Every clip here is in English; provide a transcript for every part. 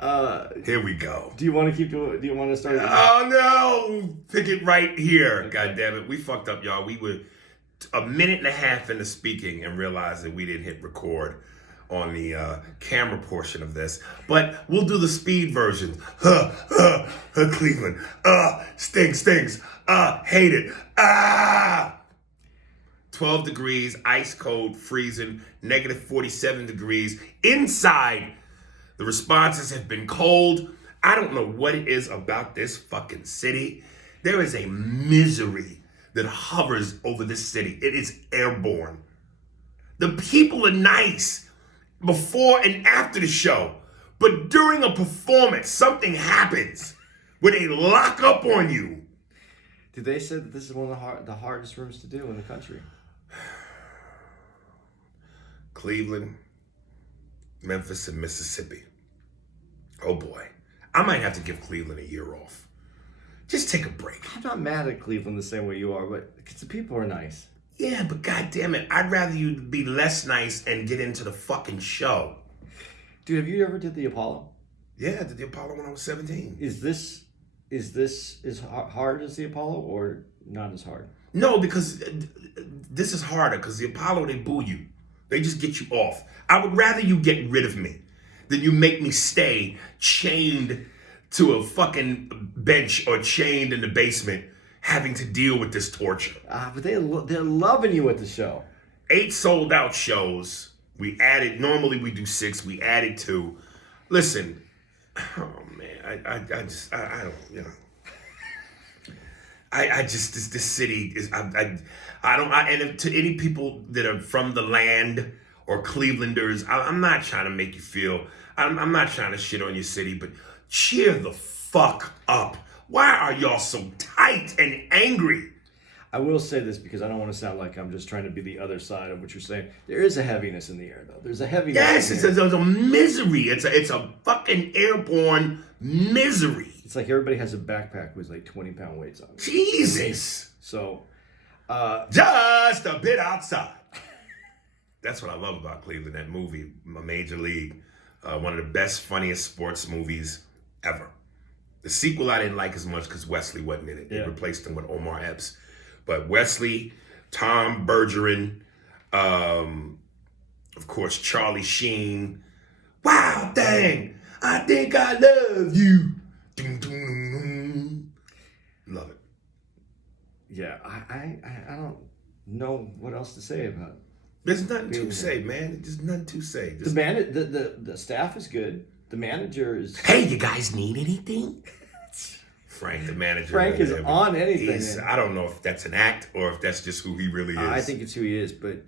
Here we go. Do you want to keep doing? Do you want to start? Oh no! Pick it right here. Okay. God damn it. We fucked up, y'all. We were a minute and a half into speaking and realized that we didn't hit record on the camera portion of this. But we'll do the speed version. Cleveland. Stinks. Hate it. 12 degrees, ice cold, freezing, negative 47 degrees. Inside, the responses have been cold. I don't know what it is about this fucking city. There is a misery that hovers over this city. It is airborne. The people are nice before and after the show. But during a performance, something happens where they lock up on you. Did they say that this is one of the hardest rooms to do in the country? Cleveland, Memphis, and Mississippi. Oh boy. I might have to give Cleveland a year off. Just take a break. I'm not mad at Cleveland the same way you are, but because the people are nice. Yeah, but goddamn it, I'd rather you be less nice and get into the fucking show. Dude, have you ever did the Apollo? Yeah, I did the Apollo when I was 17. Is this as hard as the Apollo or not as hard? No, because this is harder because the Apollo, they boo you. They just get you off. I would rather you get rid of me than you make me stay chained to a fucking bench or chained in the basement having to deal with this torture. But they're loving you at the show. 8 sold out shows. We added, normally we do 6, we added 2. Listen, oh man, I don't, you know. I just, this city is, and to any people that are from the land or Clevelanders, I'm not trying to make you feel, I'm not trying to shit on your city, but cheer the fuck up. Why are y'all so tight and angry? I will say this because I don't want to sound like I'm just trying to be the other side of what you're saying. There is a heaviness in the air, though. There's a heaviness. Yes, in the it's a misery. It's a fucking airborne misery. It's like everybody has a backpack with like 20-pound weights on it. Jesus. So, just a bit outside. That's what I love about Cleveland. That movie, Major League, one of the best, funniest sports movies ever. The sequel I didn't like as much because Wesley wasn't in it. They replaced him with Omar Epps. But Wesley, Tom Bergeron, of course, Charlie Sheen. Wow, dang, I think I love you. Love it. Yeah, I don't know what else to say about it. There's nothing to say, man. There's nothing to say. Just... The staff is good. The manager is... Hey, you guys need anything? Frank, the manager. Frank is on anything. I don't know if that's an act or if that's just who he really is. I think it's who he is. But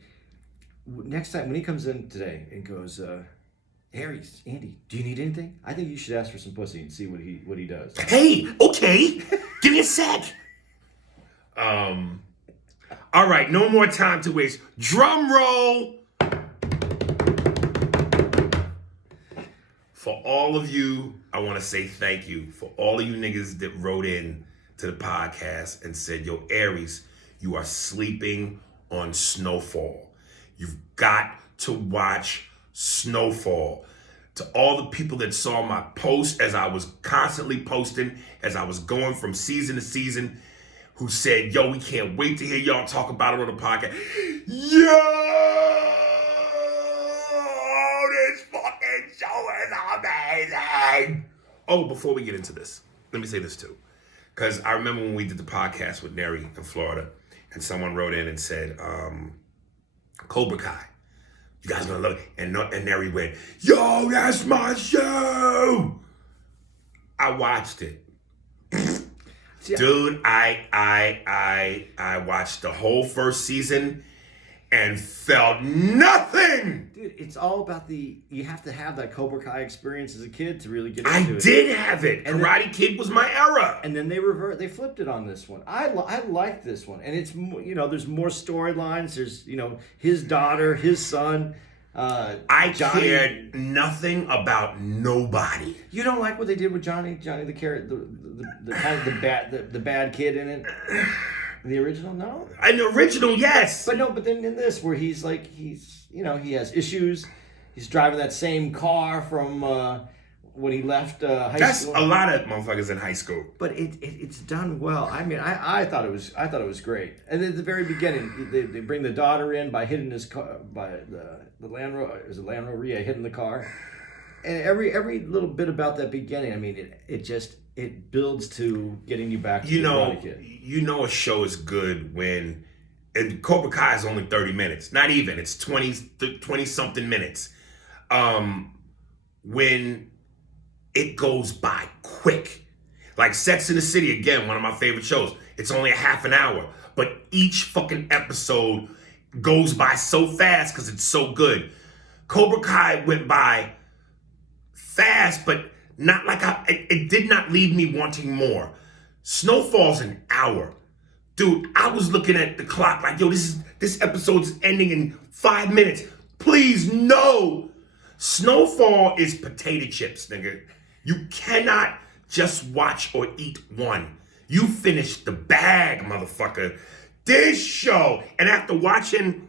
next time, when he comes in today and goes, Aries, Andy, do you need anything? I think you should ask for some pussy and see what he does. Hey, okay. Give me a sec. All right, no more time to waste. Drum roll. For all of you, I want to say thank you. For all of you niggas that wrote in to the podcast and said, yo, Aries, you are sleeping on Snowfall. You've got to watch Snowfall. To all the people that saw my post as I was constantly posting, as I was going from season to season, who said, yo, we can't wait to hear y'all talk about it on the podcast. Yo! This fucking show is amazing! Oh, before we get into this, let me say this too. Because I remember when we did the podcast with Neri in Florida, and someone wrote in and said, Cobra Kai, you guys gonna love it. And Neri went, yo, that's my show! I watched it. Dude, I watched the whole first season and felt nothing. Dude, it's all about you have to have that Cobra Kai experience as a kid to really get into it. I did have it. And Karate Kid was my era. And then they flipped it on this one. I like this one. And it's, there's more storylines. There's, his daughter, his son. I cared nothing about nobody. You don't like what they did with Johnny the carrot, the kind of the bad kid in it. The original, no. In the original, yes. But then in this, where he has issues. He's driving that same car from when he left high That's school. a lot of motherfuckers in high school. But it's done well. I mean, I thought it was great. And at the very beginning, they bring the daughter in by hitting his car by the Land Rover. Is it Land Rover? Yeah, hitting the car. And every little bit about that beginning, I mean, it builds to getting you back to the Karate Kid. You know a show is good when, and Cobra Kai is only 30 minutes. Not even. It's 20 something minutes. When it goes by quick. Like Sex in the City, again, one of my favorite shows. It's only a half an hour. But each fucking episode goes by so fast because it's so good. Cobra Kai went by fast, but not like it did not leave me wanting more. Snowfall's an hour. Dude, I was looking at the clock like, yo, this episode's ending in 5 minutes. Please, no. Snowfall is potato chips, nigga. You cannot just watch or eat one. You finish the bag, motherfucker. This show, and after watching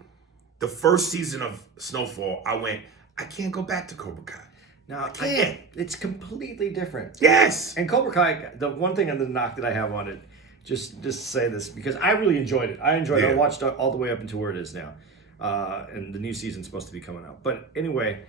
the first season of Snowfall, I went, I can't go back to Cobra Kai. Now, I can't. It's completely different. Yes. And Cobra Kai, the one thing on the knock that I have on it, just to say this, because I really enjoyed it. I enjoyed it. I watched it all the way up into where it is now. And the new season's supposed to be coming out. But anyway,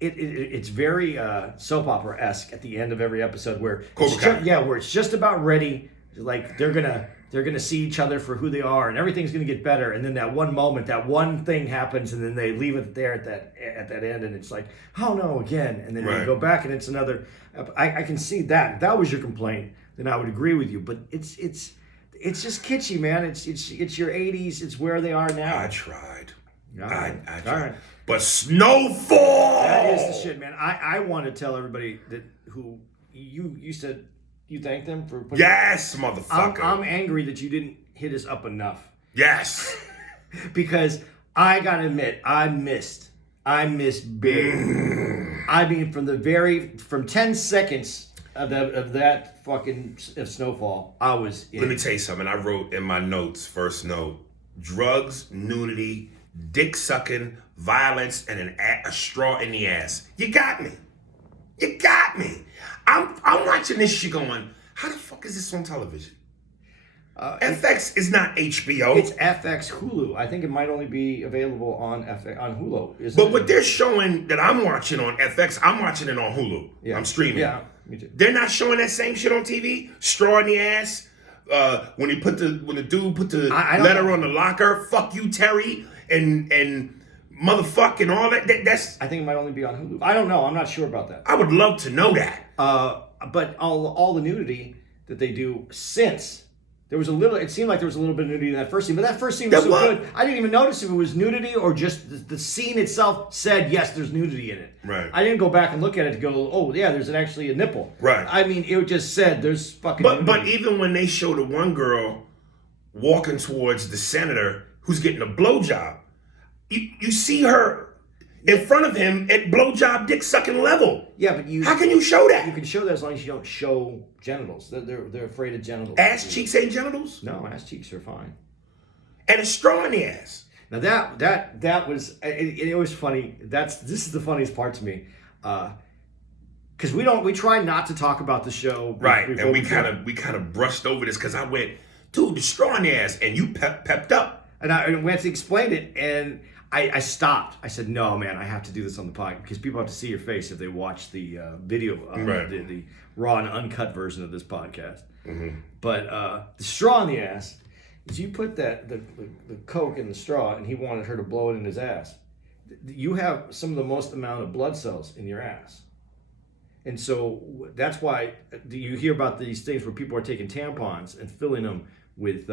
it's very soap opera-esque at the end of every episode where where it's just about ready. Like they're gonna see each other for who they are, and everything's gonna get better. And then that one moment, that one thing happens, and then they leave it there at that end, and it's like, oh no, again. And then they go back, and it's another. I can see that. If that was your complaint, then I would agree with you. But it's just kitschy, man. It's your 80s. It's where they are now. I tried. I tried. All right. But Snowfall! That is the shit, man. I want to tell everybody that who you said you thanked them for putting. Yes, motherfucker. I'm angry that you didn't hit us up enough. Yes. Because I gotta admit, I missed big. I mean, from 10 seconds of that fucking Snowfall, I was in. Let me tell you something. I wrote in my notes, first note, drugs, nudity, dick sucking, violence, and a straw in the ass. You got me. You got me. I'm watching this shit going, how the fuck is this on television? FX is not HBO. It's FX Hulu. I think it might only be available on Hulu. But what they're showing that I'm watching on FX, I'm watching it on Hulu. Yeah. I'm streaming. Yeah, me too. They're not showing that same shit on TV. Straw in the ass. When the dude put the letter on the locker, fuck you, Terry, and motherfuck and all that. That's. I think it might only be on Hulu. I don't know. I'm not sure about that. I would love to know that. But all the nudity that they do since. There was a little. It seemed like there was a little bit of nudity in that first scene, but that first scene was so good. I didn't even notice if it was nudity or just the scene itself said yes, there's nudity in it. Right. I didn't go back and look at it to go, oh yeah, there's actually a nipple. Right. I mean, it just said there's fucking. But even when they show the one girl walking towards the senator who's getting a blowjob, you see her in front of him at blowjob dick sucking level. Yeah, but how can you show that? You can show that as long as you don't show genitals. They're afraid of genitals. Ass cheeks ain't genitals? No, ass cheeks are fine. And a straw in the ass. Now that was it was funny. This is the funniest part to me. Because we try not to talk about the show. Right. And we kind of brushed over this because I went, dude, the straw in the ass, and you pepped up. And I went to explain it, and I stopped. I said, no, man, I have to do this on the podcast because people have to see your face if they watch the video, the raw and uncut version of this podcast. Mm-hmm. But the straw in the ass is you put the Coke in the straw, and he wanted her to blow it in his ass. You have some of the most amount of blood cells in your ass. And so that's why you hear about these things where people are taking tampons and filling them with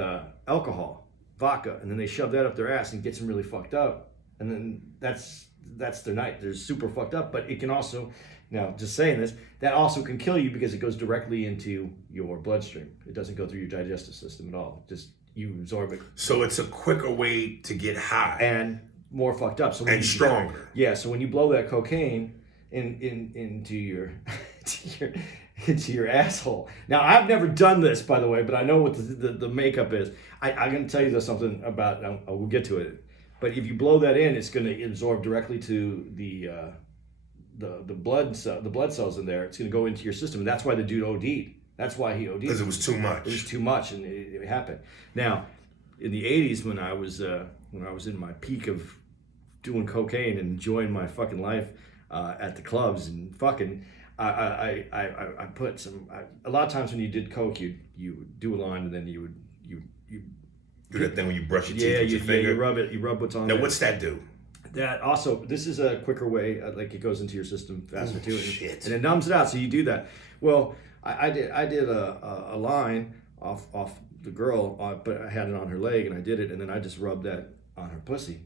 alcohol, vodka, and then they shove that up their ass and gets them really fucked up. And then that's their night. They're super fucked up, but it can also, now just saying this, that also can kill you because it goes directly into your bloodstream. It doesn't go through your digestive system at all. Just you absorb it. So it's a quicker way to get high. And more fucked up. So and stronger. Yeah, so when you blow that cocaine into your into your asshole. Now, I've never done this, by the way, but I know what the makeup is. I'm going to tell you something about, we'll get to it. But if you blow that in, it's going to absorb directly to the the blood cells in there. It's going to go into your system, and that's why the dude OD'd. That's why he OD'd. Because it was too much. It was too much, and it happened. Now, in the '80s, when I was in my peak of doing cocaine and enjoying my fucking life at the clubs and fucking, I put some. A lot of times when you did coke, you would do a line, and then you do that thing when you brush your teeth with your finger. You rub what's on. Now, there. what's that do? That also, this is a quicker way. Like it goes into your system faster too, shit. and it numbs it out. So you do that. Well, I did a line off the girl, but I had it on her leg, and I did it, and then I just rubbed that on her pussy.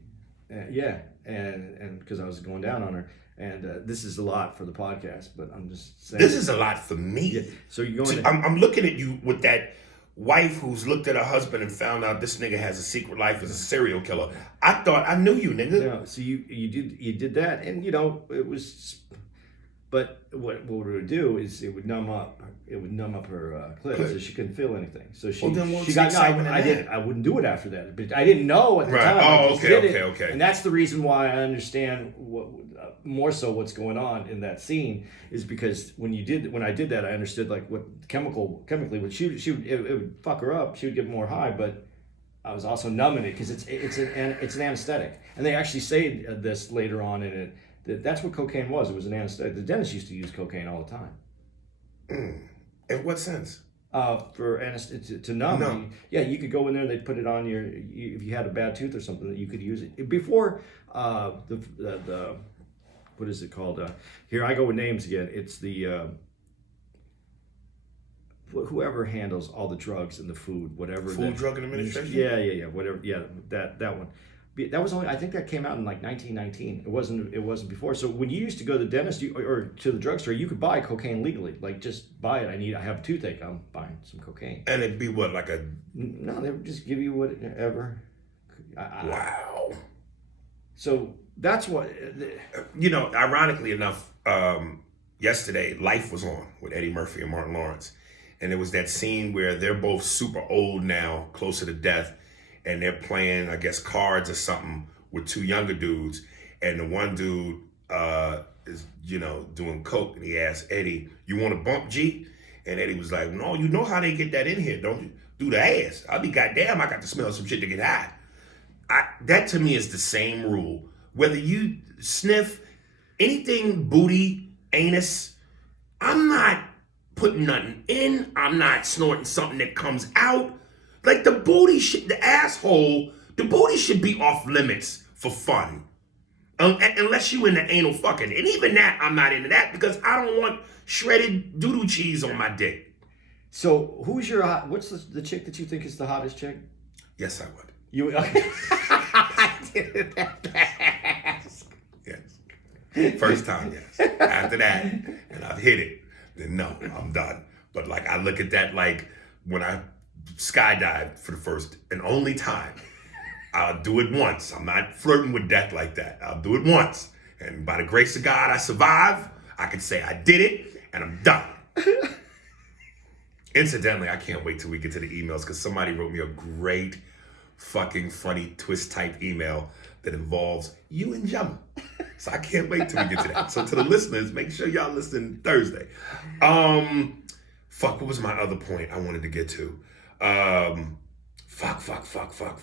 And because I was going down on her. And this is a lot for the podcast, but I'm just saying. This is a lot for me. Yeah. So you're going. I'm looking at you with that wife who's looked at her husband and found out this nigga has a secret life as a serial killer. I thought I knew you, nigga. No, so you did that, and it was. But what it would do is it would numb up her clit, so she couldn't feel anything. So she got excitement. I wouldn't do it after that, but I didn't know at the time. Oh, okay. And that's the reason why I understand more so what's going on in that scene is because when I did that, I understood like what chemically what it would fuck her up. She would get more high, but I was also numbing it because it's an anesthetic, and they actually say this later on in it. That's what cocaine was. It was an anesthetic. The dentist used to use cocaine all the time. In what sense? For to numb. No. You could go in there and they'd put it on if you had a bad tooth or something, that you could use it. Before the what is it called? Here I go with names again. It's the whoever handles all the drugs and the food, whatever. Food Drug Administration? Yeah. Whatever. Yeah, that one. That was I think that came out in like 1919. It wasn't before. So when you used to go to the dentist or to the drugstore, you could buy cocaine legally. Like just buy it. I have a toothache. I'm buying some cocaine. And it'd be what, like a? No, they would just give you whatever. Wow. So that's what. Ironically enough, yesterday Life was on with Eddie Murphy and Martin Lawrence, and it was that scene where they're both super old now, closer to death. And they're playing, I guess, cards or something with two younger dudes. And the one dude is, doing coke. And he asked Eddie, "You want to bump, G?" And Eddie was like, "No, you know how they get that in here, don't you? Do the ass. I'll be goddamn, I got to smell some shit to get high." That to me is the same rule. Whether you sniff anything, booty, anus, I'm not putting nothing in. I'm not snorting something that comes out. Like the booty should be off limits for fun. Unless you into anal fucking. And even that, I'm not into that because I don't want shredded doodle cheese on my dick. So what's the chick that you think is the hottest chick? Yes, I would. You okay. I didn't ask. Yes. First time, yes. After that, and I've hit it, then no, I'm done. But like I look at that like when I skydived for the first and only time. I'll do it once. I'm not flirting with death like that. I'll do it once. And by the grace of God, I survive. I can say I did it and I'm done. Incidentally, I can't wait till we get to the emails because somebody wrote me a great fucking funny twist type email that involves you and Gemma. So I can't wait till we get to that. So to the listeners, make sure y'all listen Thursday. What was my other point I wanted to get to? Fuck.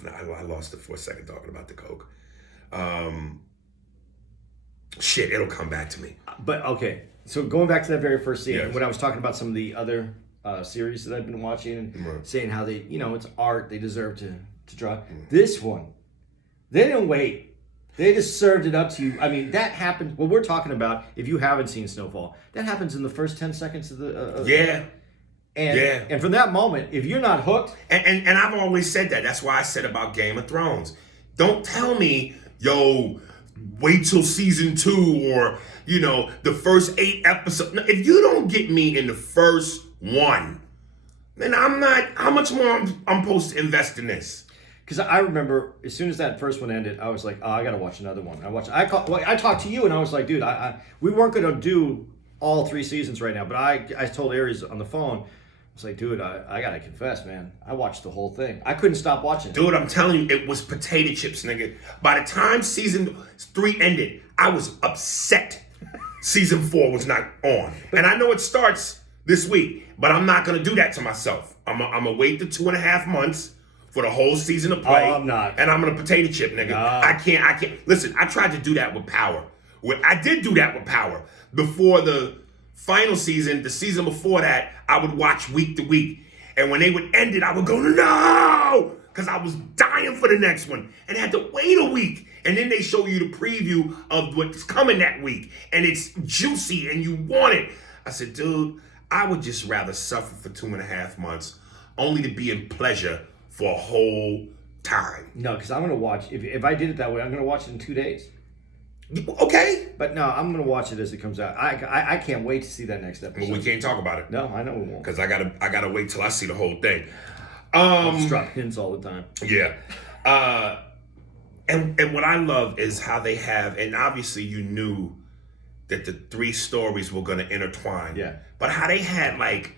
No, I lost it for a second talking about the coke. Shit, it'll come back to me. But okay, so going back to that very first scene, yes. When I was talking about some of the other series that I've been watching and saying how they, it's art, they deserve to draw. This one, they didn't wait. They just served it up to you. I mean, that happened. What we're talking about, if you haven't seen Snowfall, that happens in the first 10 seconds of the. Yeah. And from that moment, if you're not hooked... And I've always said that. That's why I said about Game of Thrones. Don't tell me, wait till season 2 or, the first 8 episodes. If you don't get me in the first one, then I'm not... How much more I'm supposed to invest in this? Because I remember as soon as that first one ended, I was like, I got to watch another one. I talked to you and I was like, dude, we weren't going to do all 3 seasons right now, but I told Aries on the phone, I was like, dude, I gotta confess, man. I watched the whole thing. I couldn't stop watching. Dude, I'm telling you, it was potato chips, nigga. By the time season 3 ended, I was upset. season 4 was not on. And I know it starts this week, but I'm not going to do that to myself. I'm going to wait the 2.5 months for the whole season to play. Oh, I'm not. And I'm going to potato chip, nigga. No. I can't. Listen, I tried to do that with Power. I did do that with Power. Before the final season, the season before that, I would watch week to week. And when they would end it, I would go, no! Because I was dying for the next one. And I had to wait a week. And then they show you the preview of what's coming that week. And it's juicy and you want it. I said, dude, I would just rather suffer for 2.5 months only to be in pleasure for a whole time. No, because I'm going to watch, if I did it that way, I'm going to watch it in 2 days. Okay. But no, I'm going to watch it as it comes out. I can't wait to see that next episode. Well, we can't talk about it. No, I know we won't. Because I gotta wait till I see the whole thing. Just drop hints all the time. Yeah. And what I love is how they have, and obviously you knew that the 3 stories were going to intertwine. Yeah. But how they had like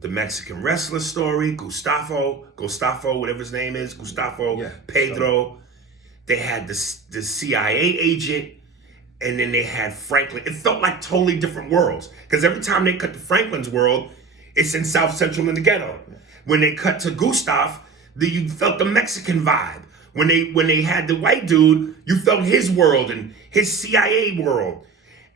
the Mexican wrestler story, Gustavo, whatever his name is, Yeah. Pedro. They had the CIA agent, and then they had Franklin. It felt like totally different worlds. Because every time they cut to Franklin's world, it's in South Central in the ghetto. When they cut to Gustav, you felt the Mexican vibe. When they had the white dude, you felt his world and his CIA world.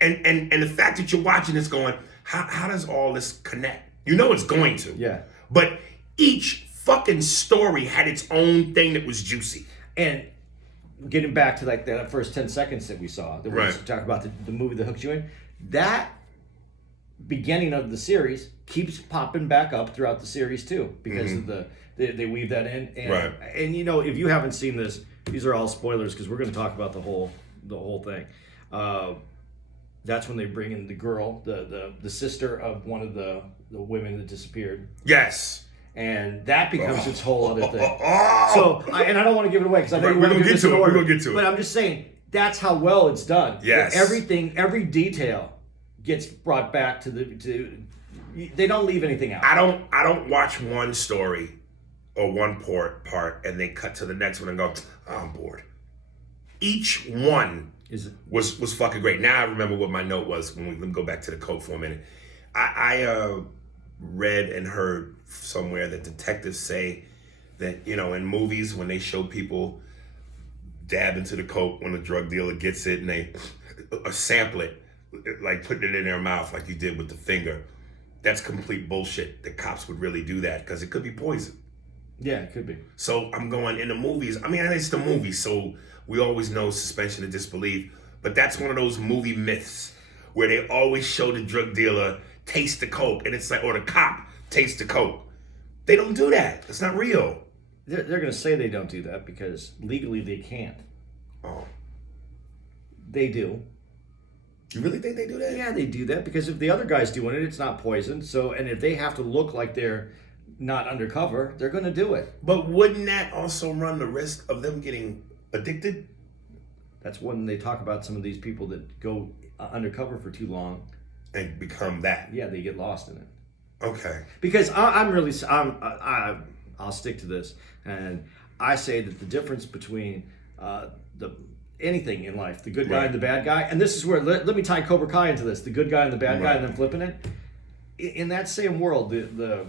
And the fact that you're watching this going, how does all this connect? You know it's going to. Yeah. But each fucking story had its own thing that was juicy. And getting back to like that first 10 seconds that we saw, that we Right. talk about the movie that hooks you in, that beginning of the series keeps popping back up throughout the series too, because of they weave that in. And, Right. and you know, if you haven't seen this, these are all spoilers because we're going to talk about the whole thing. That's when they bring in the girl, the sister of one of the women that disappeared. Yes. And that becomes its whole other thing. Oh. So, and I don't want to give it away because I think We're gonna get to it. We're gonna get to it. But I'm just saying that's how well it's done. Yes. Everything, every detail gets brought back to they don't leave anything out. I don't watch one story or one part and they cut to the next one and go, I'm bored. Each one was fucking great. Now I remember what my note was when let me go back to the code for a minute. I read and heard somewhere that detectives say that, you know, in movies when they show people dab into the coke when a drug dealer gets it and they sample it, like putting it in their mouth like you did with the finger, that's complete bullshit. The cops would really do that because it could be poison. Yeah, it could be. So I'm going in the movies. I mean, it's the movies, so we always know suspension of disbelief. But that's one of those movie myths where they always show the drug dealer taste the coke, and it's like, or the cop taste the coke. They don't do that. It's not real. They're going to say they don't do that because legally they can't. Oh, They do. you really think they do that? Yeah, they do that because if the other guy's doing it, it's not poison. So, and if they have to look like they're not undercover, they're going to do it. But wouldn't that also run the risk of them getting addicted? That's when they talk about some of these people that go undercover for too long. And become that. Yeah, they get lost in it. Okay. Because I'll stick to this, and I say that the difference between anything in life, the good guy and the bad guy, and this is where let me tie Cobra Kai into this: the good guy and the bad guy, and then flipping it. In that same world, the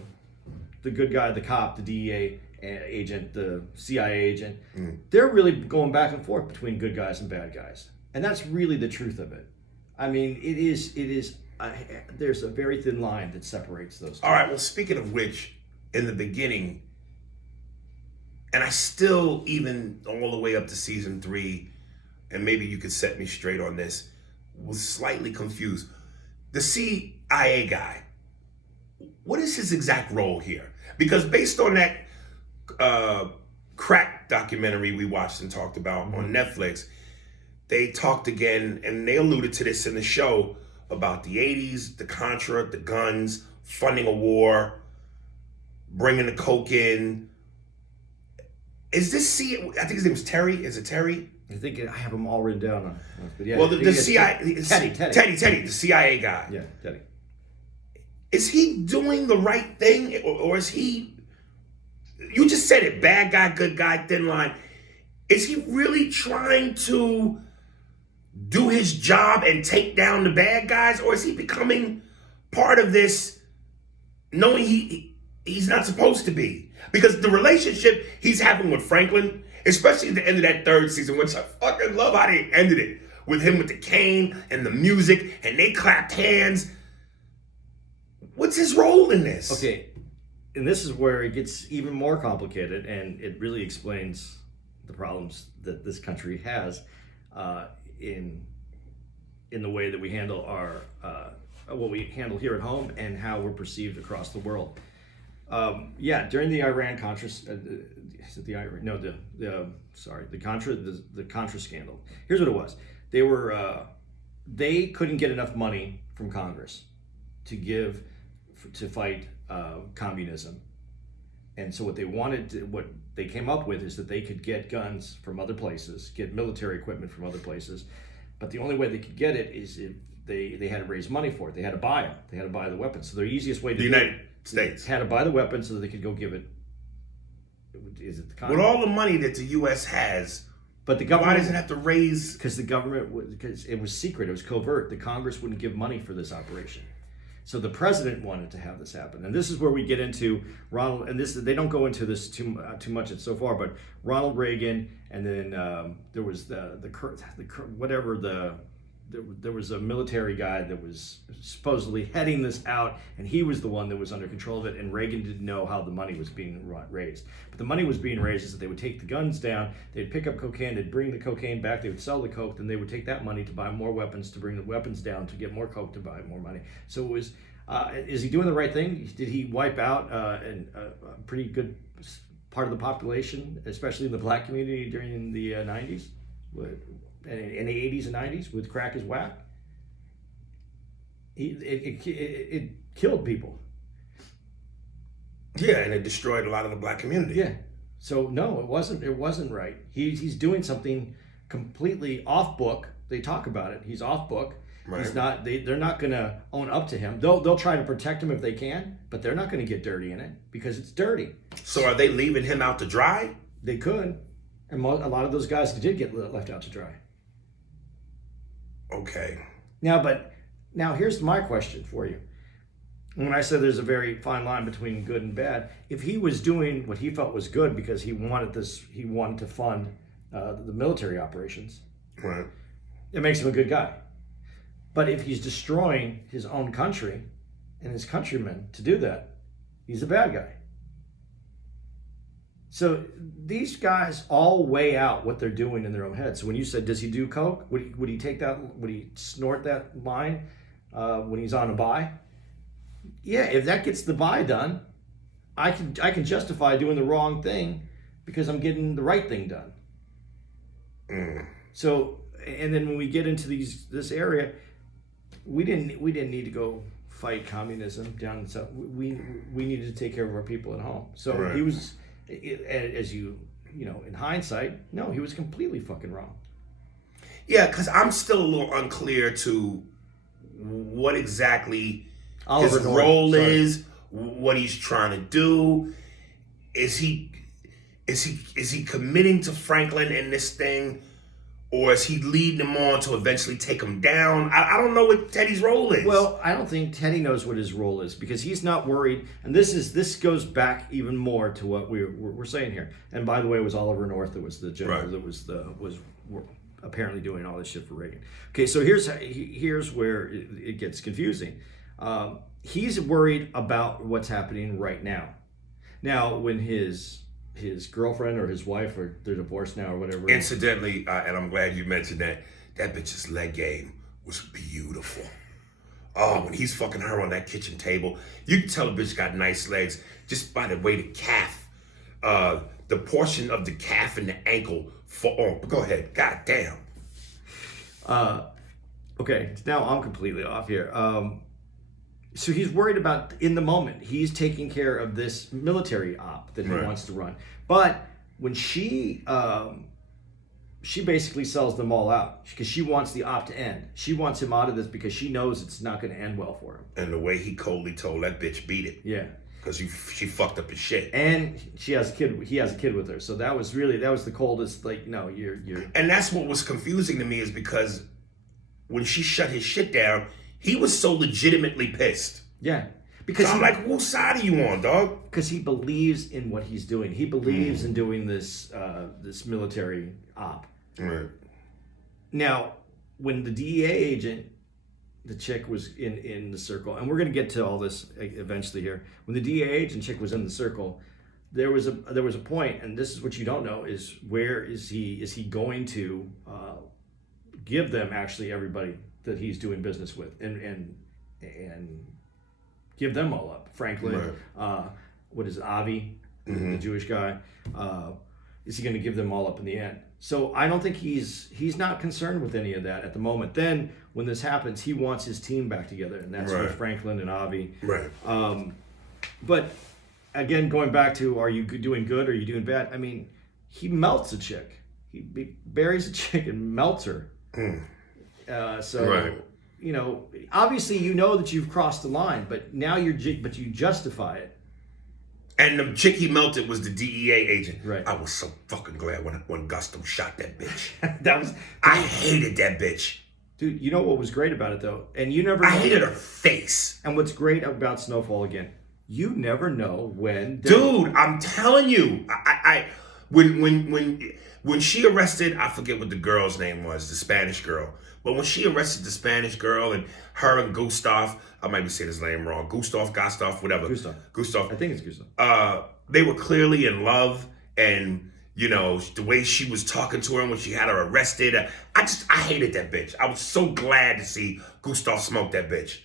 good guy, the cop, the DEA agent, the CIA agent, they're really going back and forth between good guys and bad guys, and that's really the truth of it. I mean, it is. There's a very thin line that separates those two. All right, well, speaking of which, in the beginning, and I still, even all the way up to season 3, and maybe you could set me straight on this, was slightly confused. The CIA guy, what is his exact role here? Because based on that crack documentary we watched and talked about on Netflix, they talked again, and they alluded to this in the show, about the 80s, the Contra, the guns, funding a war, bringing the coke in. Is this I think his name was Terry. Is it Terry? I think I have them all written down. But yeah, Well, the CIA... Teddy, the CIA guy. Yeah, Teddy. Is he doing the right thing? Or is he... You just said it, bad guy, good guy, thin line. Is he really trying to do his job and take down the bad guys, or is he becoming part of this knowing he's not supposed to be? Because the relationship he's having with Franklin, especially at the end of that third season, which I fucking love how they ended it, with him with the cane and the music, and they clapped hands. What's his role in this? Okay, and this is where it gets even more complicated, and it really explains the problems that this country has in the way that we handle our what we handle here at home and how we're perceived across the world. During the Iran-Contra, the Contra scandal. Here's what it was: they couldn't get enough money from Congress to fight communism, and so what they came up with is that they could get guns from other places, get military equipment from other places, but the only way they could get it is if they had to raise money for it. They had to buy them. They had to buy the weapons. So the easiest way to the United States had to buy the weapons so that they could go give it. Is it the with all the money that the U.S. has? But the government, why does it have to raise? Because because it was secret. It was covert. The Congress wouldn't give money for this operation. So the president wanted to have this happen, and this is where we get into Ronald. And they don't go into this too much so far, but Ronald Reagan, and then there was there was a military guy that was supposedly heading this out, and he was the one that was under control of it, and Reagan didn't know how the money was being raised. But the money was being raised is that they would take the guns down, they'd pick up cocaine, they'd bring the cocaine back, they would sell the coke, then they would take that money to buy more weapons, to bring the weapons down, to get more coke, to buy more money. So it was, is he doing the right thing? Did he wipe out a pretty good part of the population, especially in the black community during the 90s? In the 80s and 90s with crack as whack? It killed people. Yeah, and it destroyed a lot of the black community. Yeah. So no, it wasn't right. He's doing something completely off book. They talk about it. He's off book. Right. He's not. They're not going to own up to him. They'll try to protect him if they can, but they're not going to get dirty in it because it's dirty. So are they leaving him out to dry? They could, and a lot of those guys did get left out to dry. Okay. Now here's my question for you. When I said there's a very fine line between good and bad, if he was doing what he felt was good because he wanted to fund the military operations, right, it makes him a good guy. But if he's destroying his own country and his countrymen to do that, he's a bad guy. So these guys all weigh out what they're doing in their own heads. So when you said, does he do coke? Would he take that? Would he snort that line when he's on a buy? Yeah, if that gets the buy done, I can justify doing the wrong thing because I'm getting the right thing done. Mm. So, and then when we get into this area, we didn't need to go fight communism down south. We needed to take care of our people at home. So right. He was. As you know, in hindsight, no, he was completely fucking wrong. Yeah, because I'm still a little unclear to what exactly his role is, what he's trying to do. Is he committing to Franklin in this thing, or is he leading him on to eventually take him down? I don't know what Teddy's role is. Well, I don't think Teddy knows what his role is because he's not worried. And this goes back even more to what we're saying here. And by the way, it was Oliver North that was the general right. that was apparently doing all this shit for Reagan. Okay, so here's where it gets confusing. He's worried about what's happening right now. Now, when his girlfriend or his wife, or they're divorced now or whatever. Incidentally, and I'm glad you mentioned that bitch's leg game was beautiful. Oh, when he's fucking her on that kitchen table, you can tell the bitch got nice legs just by the way the calf, the portion of the calf and the ankle fall on. But go ahead, god damn. Okay, now I'm completely off here. So he's worried about, in the moment, he's taking care of this military op that he right. wants to run. But when she basically sells them all out because she wants the op to end. She wants him out of this because she knows it's not going to end well for him. And the way he coldly told that bitch beat it. Yeah. Because she fucked up his shit. And she has a kid. He has a kid with her. So that was the coldest, like, no, you're. And that's what was confusing to me is because when she shut his shit down, he was so legitimately pissed. Yeah. Because so I'm like, whose side are you on, dog? Because he believes in what he's doing. He believes in doing this this military op. Right. Now, when the DEA agent, the chick was in the circle, and we're going to get to all this eventually here. When the DEA agent chick was in the circle, there was a point, and this is what you don't know, is where is he going to give them actually everybody that he's doing business with and give them all up. Franklin, right. What is it, Avi, the Jewish guy, is he going to give them all up in the end? So I don't think he's not concerned with any of that at the moment. Then when this happens, he wants his team back together, and that's with Franklin and Avi. Right. But again, going back to, are you doing good or are you doing bad? I mean, he melts a chick. He buries a chick and melts her. You know, obviously you know that you've crossed the line, but now you justify it. And the chick he melted was the DEA agent. Right. I was so fucking glad when Gusto shot that bitch. That was. I hated that bitch. Dude, you know what was great about it though, and you never. I hated her face. And what's great about Snowfall again, you never know when. Dude, I'm telling you, when she arrested, I forget what the girl's name was, the Spanish girl. But when she arrested the Spanish girl and her and Gustav, I might be saying his name wrong, Gustav, whatever. Gustav. I think it's Gustav. They were clearly in love, and you know the way she was talking to her when she had her arrested. I hated that bitch. I was so glad to see Gustav smoke that bitch.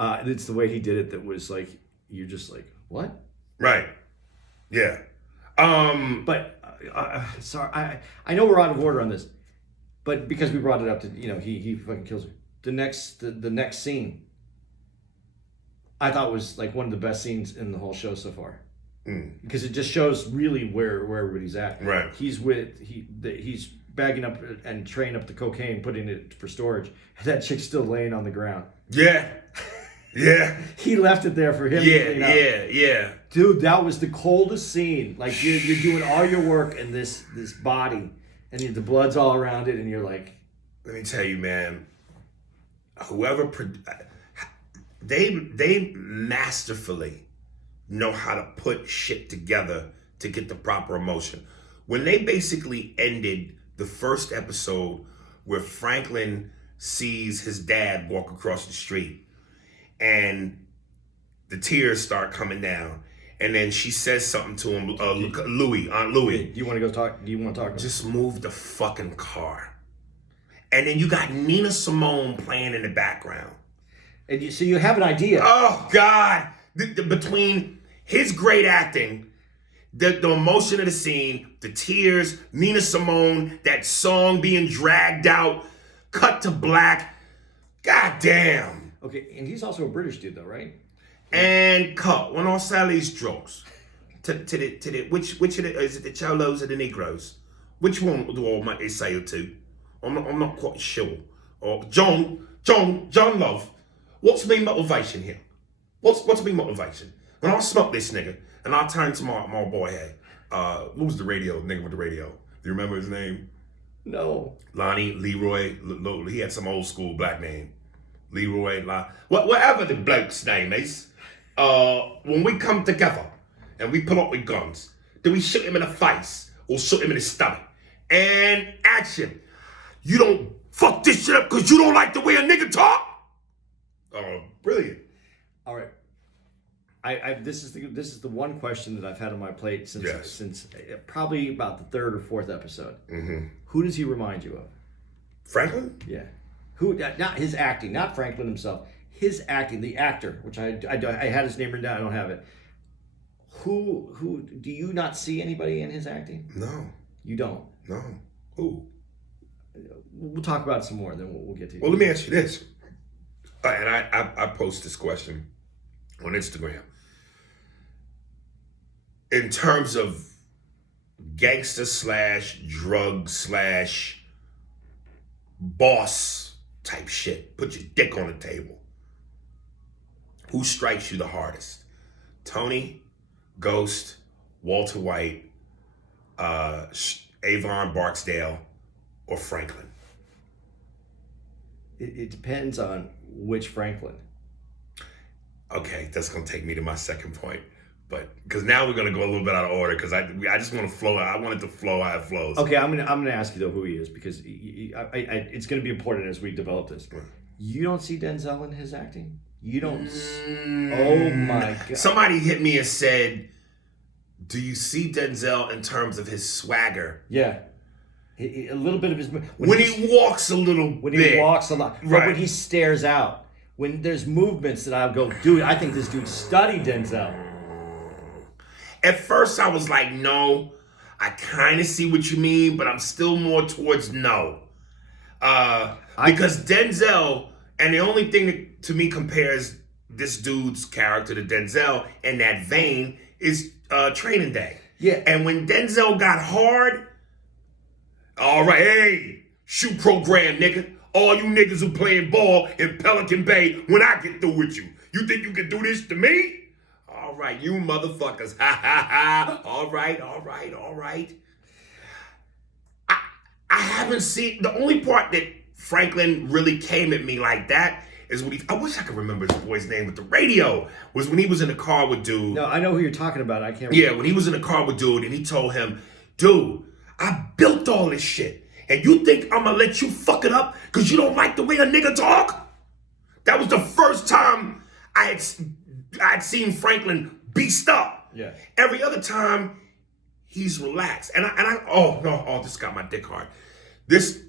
It's the way he did it that was like, you're just like, what? Right. Yeah. But sorry, I know we're out of order on this. But because we brought it up to, you know, he fucking kills her. The next scene, I thought was like one of the best scenes in the whole show so far, because it just shows really where everybody's at. Right. He's bagging up and traying up the cocaine, putting it for storage. And that chick's still laying on the ground. Yeah. Yeah. He left it there for him. Yeah. Dude, that was the coldest scene. Like you're doing all your work in this body. And the blood's all around it, and you're like... Let me tell you, man. Whoever... They masterfully know how to put shit together to get the proper emotion. When they basically ended the first episode where Franklin sees his dad walk across the street, and the tears start coming down, and then she says something to him, Aunt Louie. Do you want to talk? Just move the fucking car. And then you got Nina Simone playing in the background. And so you have an idea. Oh, God. Between his great acting, the emotion of the scene, the tears, Nina Simone, that song being dragged out, cut to black. God damn. Okay, and he's also a British dude, though, right? And cut. When I sell these drugs, which of the, is it the Cholos or the Negroes? Which one do I might say to? I'm not quite sure. Or John Love. What's my motivation here? What's my motivation? When I smoke this nigga and I turn to my boy, hey, what was the nigga with the radio? Do you remember his name? No. Lonnie, Leroy, he had some old school black name. Leroy, whatever the bloke's name is. When we come together and we pull up with guns, do we shoot him in the face or shoot him in the stomach? And action. You don't fuck this shit up because you don't like the way a nigga talk? Brilliant. All right. This is the one question that I've had on my plate since probably about the third or fourth episode. Mm-hmm. Who does he remind you of? Franklin? Yeah. Who? Not his acting, not Franklin himself. His acting, the actor, which I had his name written down. I don't have it. Who? Do you not see anybody in his acting? No. You don't. No. Who? We'll talk about it some more, then we'll get to it. Well, let me ask you this. And I post this question on Instagram. In terms of gangster / drug / boss type shit, put your dick on the table. Who strikes you the hardest? Tony, Ghost, Walter White, Avon Barksdale, or Franklin? It depends on which Franklin. Okay, that's gonna take me to my second point, but because now we're gonna go a little bit out of order because I just want to flow. I want it to flow how it flows. Okay, I'm gonna ask you though who he is because it's gonna be important as we develop this. You don't see Denzel in his acting. You don't. Oh my God! Somebody hit me and said, "Do you see Denzel in terms of his swagger?" Yeah. A little bit of his when he walks a little when bit. He walks a lot, right? But when he stares out, when there's movements that I'll go, dude, I think this dude studied Denzel. At first, I was like, no, I kind of see what you mean, but I'm still more towards no, because Denzel, and the only thing that to me compares this dude's character to Denzel in that vein is Training Day. Yeah, and when Denzel got hard. All right, hey, shoot program, nigga. All you niggas who playing ball in Pelican Bay when I get through with you. You think you can do this to me? All right, you motherfuckers. Ha, ha, ha. All right. I haven't seen, the only part that Franklin really came at me like that is when I wish I could remember his boy's name with the radio, was when he was in the car with dude. No, I know who you're talking about. I can't remember. Yeah, when he was in the car with dude and he told him, dude, I built all this shit. And you think I'm gonna let you fuck it up because you don't like the way a nigga talk? That was the first time I had seen Franklin beast up. Yeah. Every other time, he's relaxed. And this got my dick hard.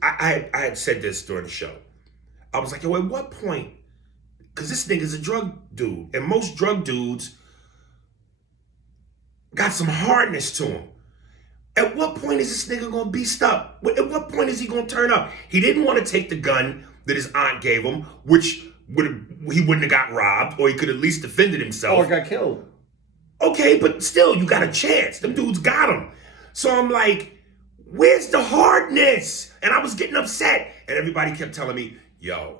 I had said this during the show. I was like, yo, at what point? Because this nigga's a drug dude. And most drug dudes got some hardness to him. At what point is this nigga gonna beast up? At what point is he gonna turn up? He didn't want to take the gun that his aunt gave him, which he wouldn't have got robbed, or he could at least defended himself. Or got killed. Okay, but still, you got a chance. Them dudes got him. So I'm like, where's the hardness? And I was getting upset. And everybody kept telling me, yo,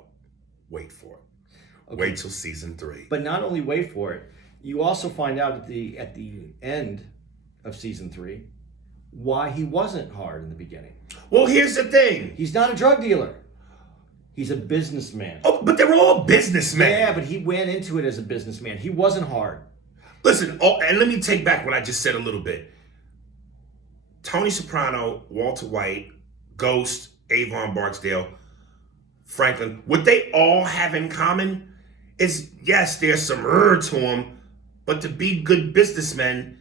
wait for it. Okay. Wait till season 3. But not only wait for it, you also find out at the end of season 3 why he wasn't hard in the beginning. Well, here's the thing. He's not a drug dealer. He's a businessman. Oh, but they're all businessmen. Yeah, but he went into it as a businessman. He wasn't hard. Listen, and let me take back what I just said a little bit. Tony Soprano, Walter White, Ghost, Avon Barksdale, Franklin, what they all have in common is, yes, there's some to them, but to be good businessmen,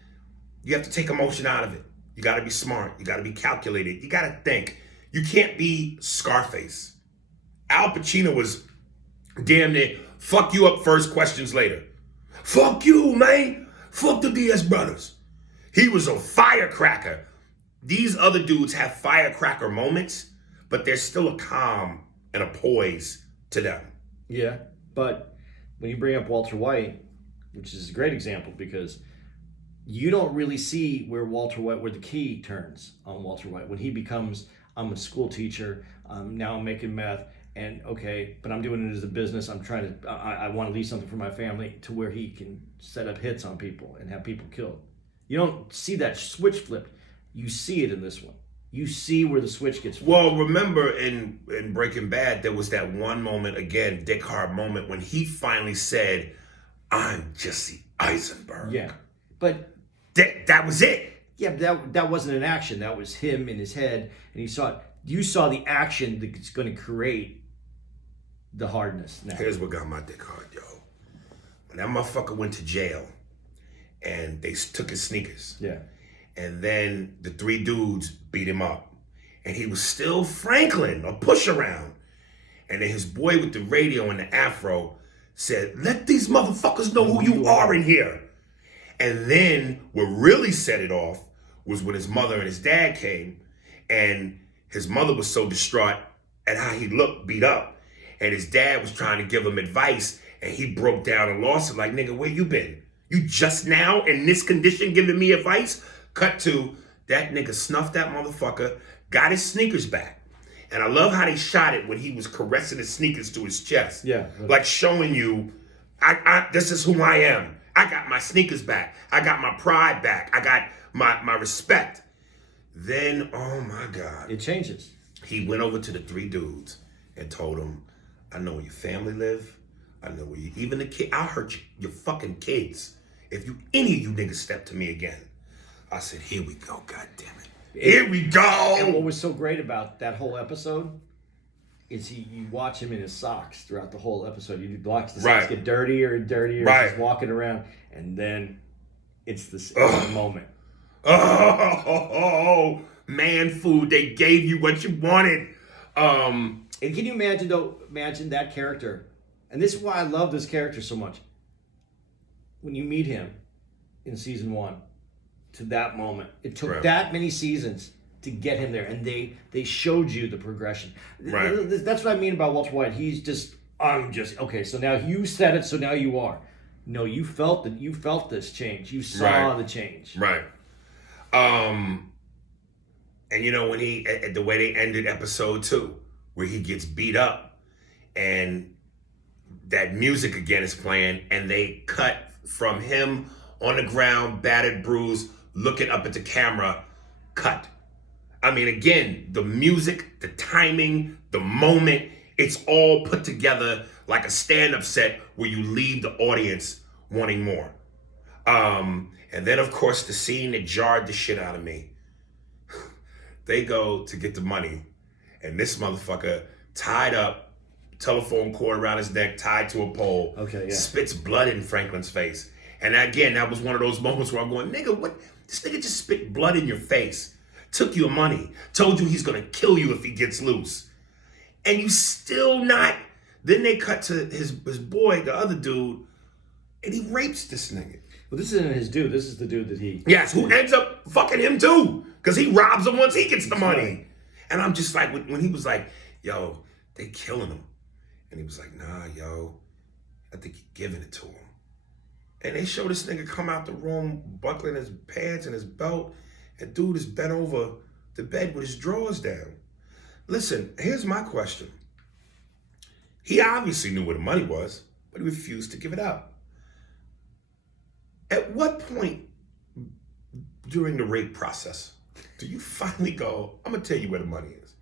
you have to take emotion out of it. You got to be smart. You got to be calculated. You got to think. You can't be Scarface. Al Pacino was damn near fuck you up first, questions later. Fuck you, man. Fuck the Diaz brothers. He was a firecracker. These other dudes have firecracker moments, but there's still a calm and a poise to them. Yeah, but when you bring up Walter White, which is a great example because you don't really see where the key turns on Walter White. When he becomes, I'm a school teacher, now I'm making meth, and okay, but I'm doing it as a business. I'm trying to, I want to leave something for my family, to where he can set up hits on people and have people killed. You don't see that switch flipped. You see it in this one. You see where the switch gets flipped. Well, remember in Breaking Bad, there was that one moment, again, Dick Hard moment, when he finally said, I'm Jesse Eisenberg. Yeah, but that was it. Yeah, but that wasn't an action. That was him in his head, and you saw the action that's going to create the hardness. Now. Here's what got my dick hard, yo. When that motherfucker went to jail, and they took his sneakers. Yeah. And then the 3 dudes beat him up. And he was still Franklin, a push around. And then his boy with the radio and the afro said, let these motherfuckers know who you are in here. And then what really set it off was when his mother and his dad came, and his mother was so distraught at how he looked beat up. And his dad was trying to give him advice, and he broke down and lost it like, nigga, where you been? You just now in this condition giving me advice? Cut to, that nigga snuffed that motherfucker, got his sneakers back. And I love how they shot it when he was caressing his sneakers to his chest. Yeah. Like showing you, this is who I am. I got my sneakers back. I got my pride back. I got my respect. Then, oh my God. It changes. He went over to the 3 dudes and told them, I know where your family live. I know where you, even the kid, I'll hurt your fucking kids if any of you niggas step to me again. I said, here we go, God damn it. Here we go. And what was so great about that whole episode is you watch him in his socks throughout the whole episode. You watch the socks get dirtier and dirtier as he's walking around, and then it's the moment. Oh, man food. They gave you what you wanted. And can you imagine that character? And this is why I love this character so much. When you meet him in season 1 to that moment, it took that many seasons to get him there, and they showed you the progression. Right. That's what I mean about Walter White. He's just, I'm just okay. So now you said it, so now you are. No, you felt that. You felt this change. You saw the change. Right. And you know when the way they ended episode 2, where he gets beat up, and that music again is playing, and they cut from him on the ground, battered, bruised, looking up at the camera, cut. I mean, again, the music, the timing, the moment, it's all put together like a stand-up set where you leave the audience wanting more. And then, of course, the scene that jarred the shit out of me. They go to get the money, and this motherfucker tied up, telephone cord around his neck, tied to a pole, spits blood in Franklin's face. And again, that was one of those moments where I'm going, nigga, what? This nigga just spit blood in your face. Took your money, told you he's gonna kill you if he gets loose. And you still not. Then they cut to his boy, the other dude, and he rapes this nigga. Well, this isn't his dude. This is the dude that he... Yes, who ends up fucking him too. Because he robs him once he gets the money. And I'm just like, when he was like, yo, they killing him. And he was like, nah, yo, I think he giving it to him. And they show this nigga come out the room, buckling his pants and his belt. And dude is bent over the bed with his drawers down. Listen, here's my question. He obviously knew where the money was, but he refused to give it up. At what point during the rape process do you finally go, I'm gonna tell you where the money is?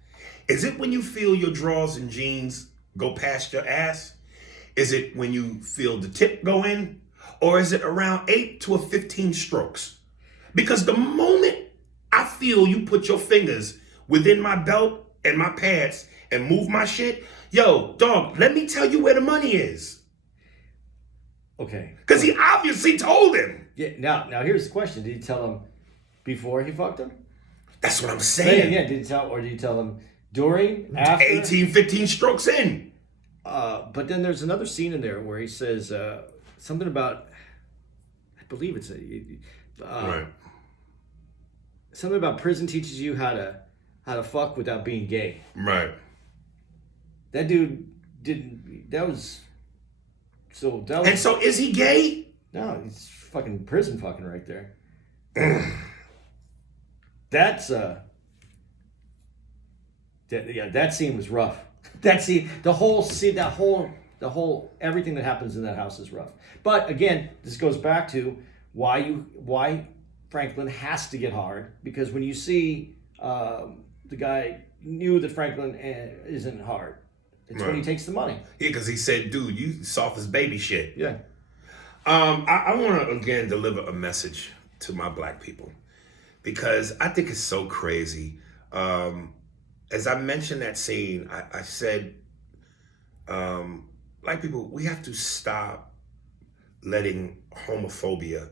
Is it when you feel your drawers and jeans go past your ass? Is it when you feel the tip go in? Or is it around 8 to 15 strokes? Because the moment I feel you put your fingers within my belt and my pants and move my shit, yo, dog, let me tell you where the money is. Okay. Because he obviously told him. Yeah. Now here's the question: did he tell him before he fucked him? That's what I'm saying. Yeah. Did he tell him during, after? 18, 15 strokes in. But then there's another scene in there where he says something about, I believe it's right. Something about prison teaches you how to fuck without being gay. Right. That dude didn't. That was. And so is he gay? No, he's fucking prison fucking right there. That's that scene was rough. That scene, the whole everything that happens in that house is rough. But again, this goes back to why Franklin has to get hard, because when you see the guy knew that Franklin isn't hard. It's when he takes the money. Yeah, because he said, dude, you soft as baby shit. Yeah. I want to, again, deliver a message to my black people, because I think it's so crazy. As I mentioned that scene, I said, black people, we have to stop letting homophobia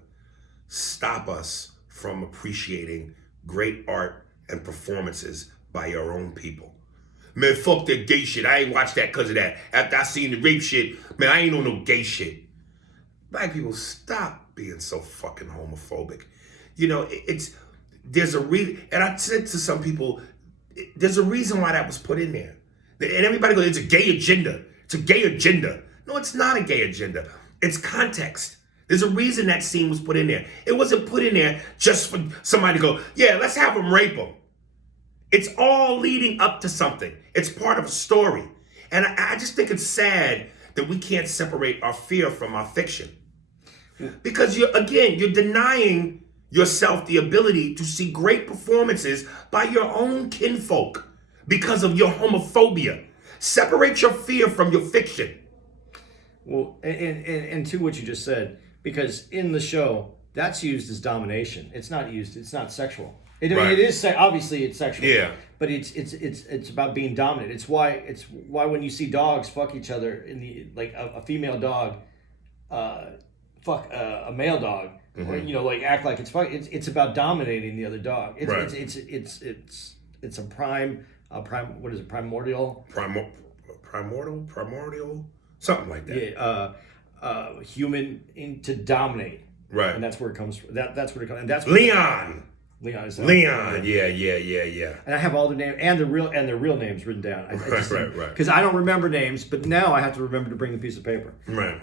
stop us from appreciating great art and performances by your own people. Man, fuck that gay shit. I ain't watched that because of that. After I seen the rape shit, man, I ain't on no gay shit. Black people, stop being so fucking homophobic. You know, there's a reason, and I said to some people, there's a reason why that was put in there. And everybody goes, it's a gay agenda. It's a gay agenda. No, it's not a gay agenda. It's context. There's a reason that scene was put in there. It wasn't put in there just for somebody to go, yeah, let's have him rape him. It's all leading up to something. It's part of a story. And I just think it's sad that we can't separate our fear from our fiction. Because you're denying yourself the ability to see great performances by your own kinfolk because of your homophobia. Separate your fear from your fiction. Well, and to what you just said, because in the show, that's used as domination. It's not sexual. I mean, it is obviously it's sexual. Yeah. But it's about being dominant. It's why when you see dogs fuck each other in the like a female dog, fuck a male dog, or like act like it's fuck. It's about dominating the other dog. It's a prime what is it, primordial something like that. Yeah, human to dominate. Right. And that's where it comes from. That's where it comes. And that's Leon. Leon. Yeah. And I have all their names and their real names written down. Right. Because I don't remember names, but now I have to remember to bring the piece of paper. Right.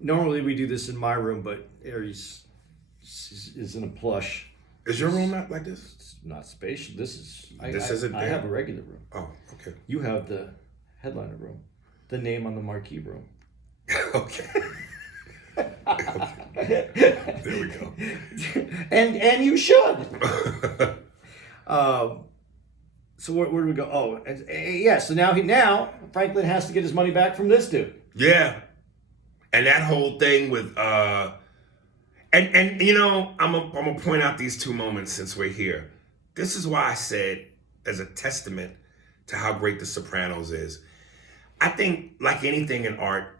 Normally we do this in my room, but Aries is in a plush. Is your room not like this? It's not spacious. I have a regular room. Oh, okay. You have the headliner room, the name on the marquee room. Okay. There we go. And you should. So where do we go? Oh, yeah. So now Franklin has to get his money back from this dude. Yeah, and that whole thing with and you know, I'm gonna point out these two moments since we're here. This is why I said, as a testament to how great The Sopranos is, I think like anything in art,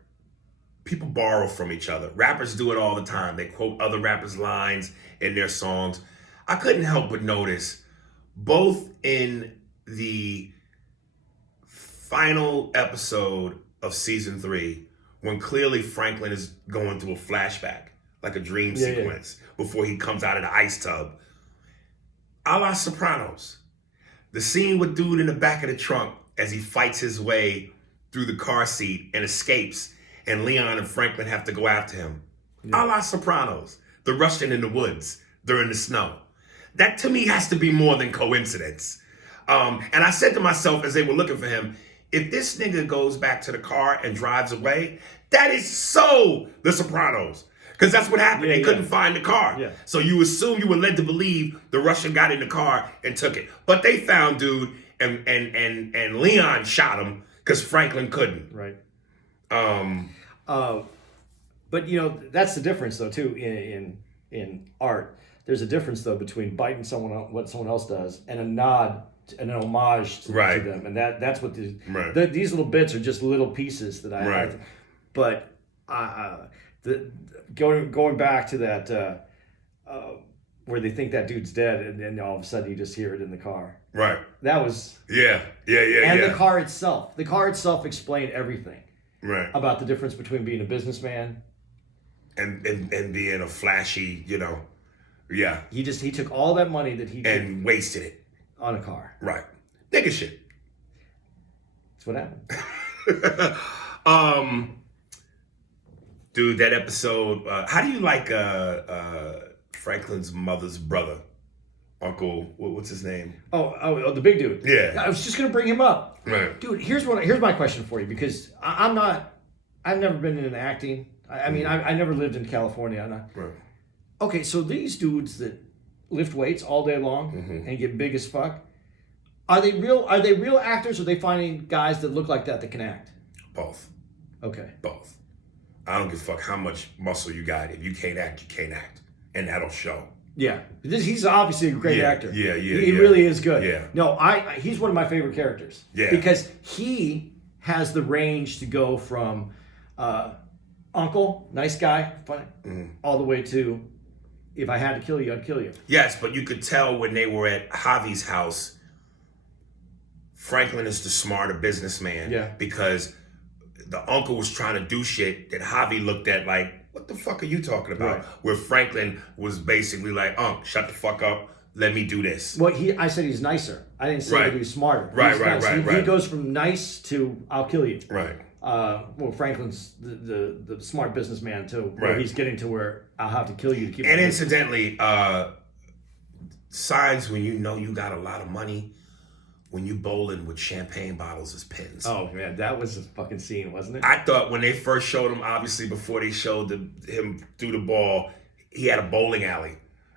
people borrow from each other. Rappers do it all the time. They quote other rappers' lines in their songs. I couldn't help but notice, both in the final episode of season 3, when clearly Franklin is going through a flashback, like a dream sequence, before he comes out of the ice tub. A la Sopranos. The scene with dude in the back of the trunk as he fights his way through the car seat and escapes, and Leon and Franklin have to go after him. A la Sopranos. The Russian in the woods during the snow. That to me has to be more than coincidence. And I said to myself as they were looking for him, if this nigga goes back to the car and drives away, that is so The Sopranos. Because that's what happened. They couldn't find the car. Yeah. So you were led to believe the Russian got in the car and took it. But they found dude and Leon shot him because Franklin couldn't. Right. But you know, that's the difference though too in art. There's a difference though between biting what someone else does and a nod and an homage to them, and that's what these little bits are, just little pieces that I like. But going back to that where they think that dude's dead, and then all of a sudden you just hear it in the car. Right. That was And the car itself explained everything. Right. About the difference between being a businessman and being a flashy, you know. Yeah. He took all that money that he and wasted it on a car. Right. Nigga shit. That's what happened. Dude, that episode, how do you like Franklin's mother's brother? Uncle, what's his name? Oh, the big dude. Yeah. I was just gonna bring him up. Right. Dude, here's my question for you, because I've never been in acting. I mean, I never lived in California. Right. Okay, so these dudes that lift weights all day long and get big as fuck, are they real actors, or are they finding guys that look like that can act? Both. Okay. Both. I don't give a fuck how much muscle you got. If you can't act, you can't act. And that'll show. Yeah. He's obviously a great actor. Yeah. He really is good. Yeah. No, he's one of my favorite characters. Yeah. Because he has the range to go from uncle, nice guy, funny, all the way to, if I had to kill you, I'd kill you. Yes, but you could tell when they were at Javi's house, Franklin is the smarter businessman. Yeah. Because the uncle was trying to do shit that Javi looked at like, what the fuck are you talking about? Right. Where Franklin was basically like, shut the fuck up. Let me do this. Well, I said he's nicer. I didn't say that he was smarter. Right. He goes from nice to I'll kill you. Right. Well, Franklin's the smart businessman too. Where he's getting to where I'll have to kill you to keep. And incidentally, signs when you know you got a lot of money, when you bowling with champagne bottles as pins. Oh man, that was a fucking scene, wasn't it? I thought when they first showed him, obviously before they showed him through the ball, he had a bowling alley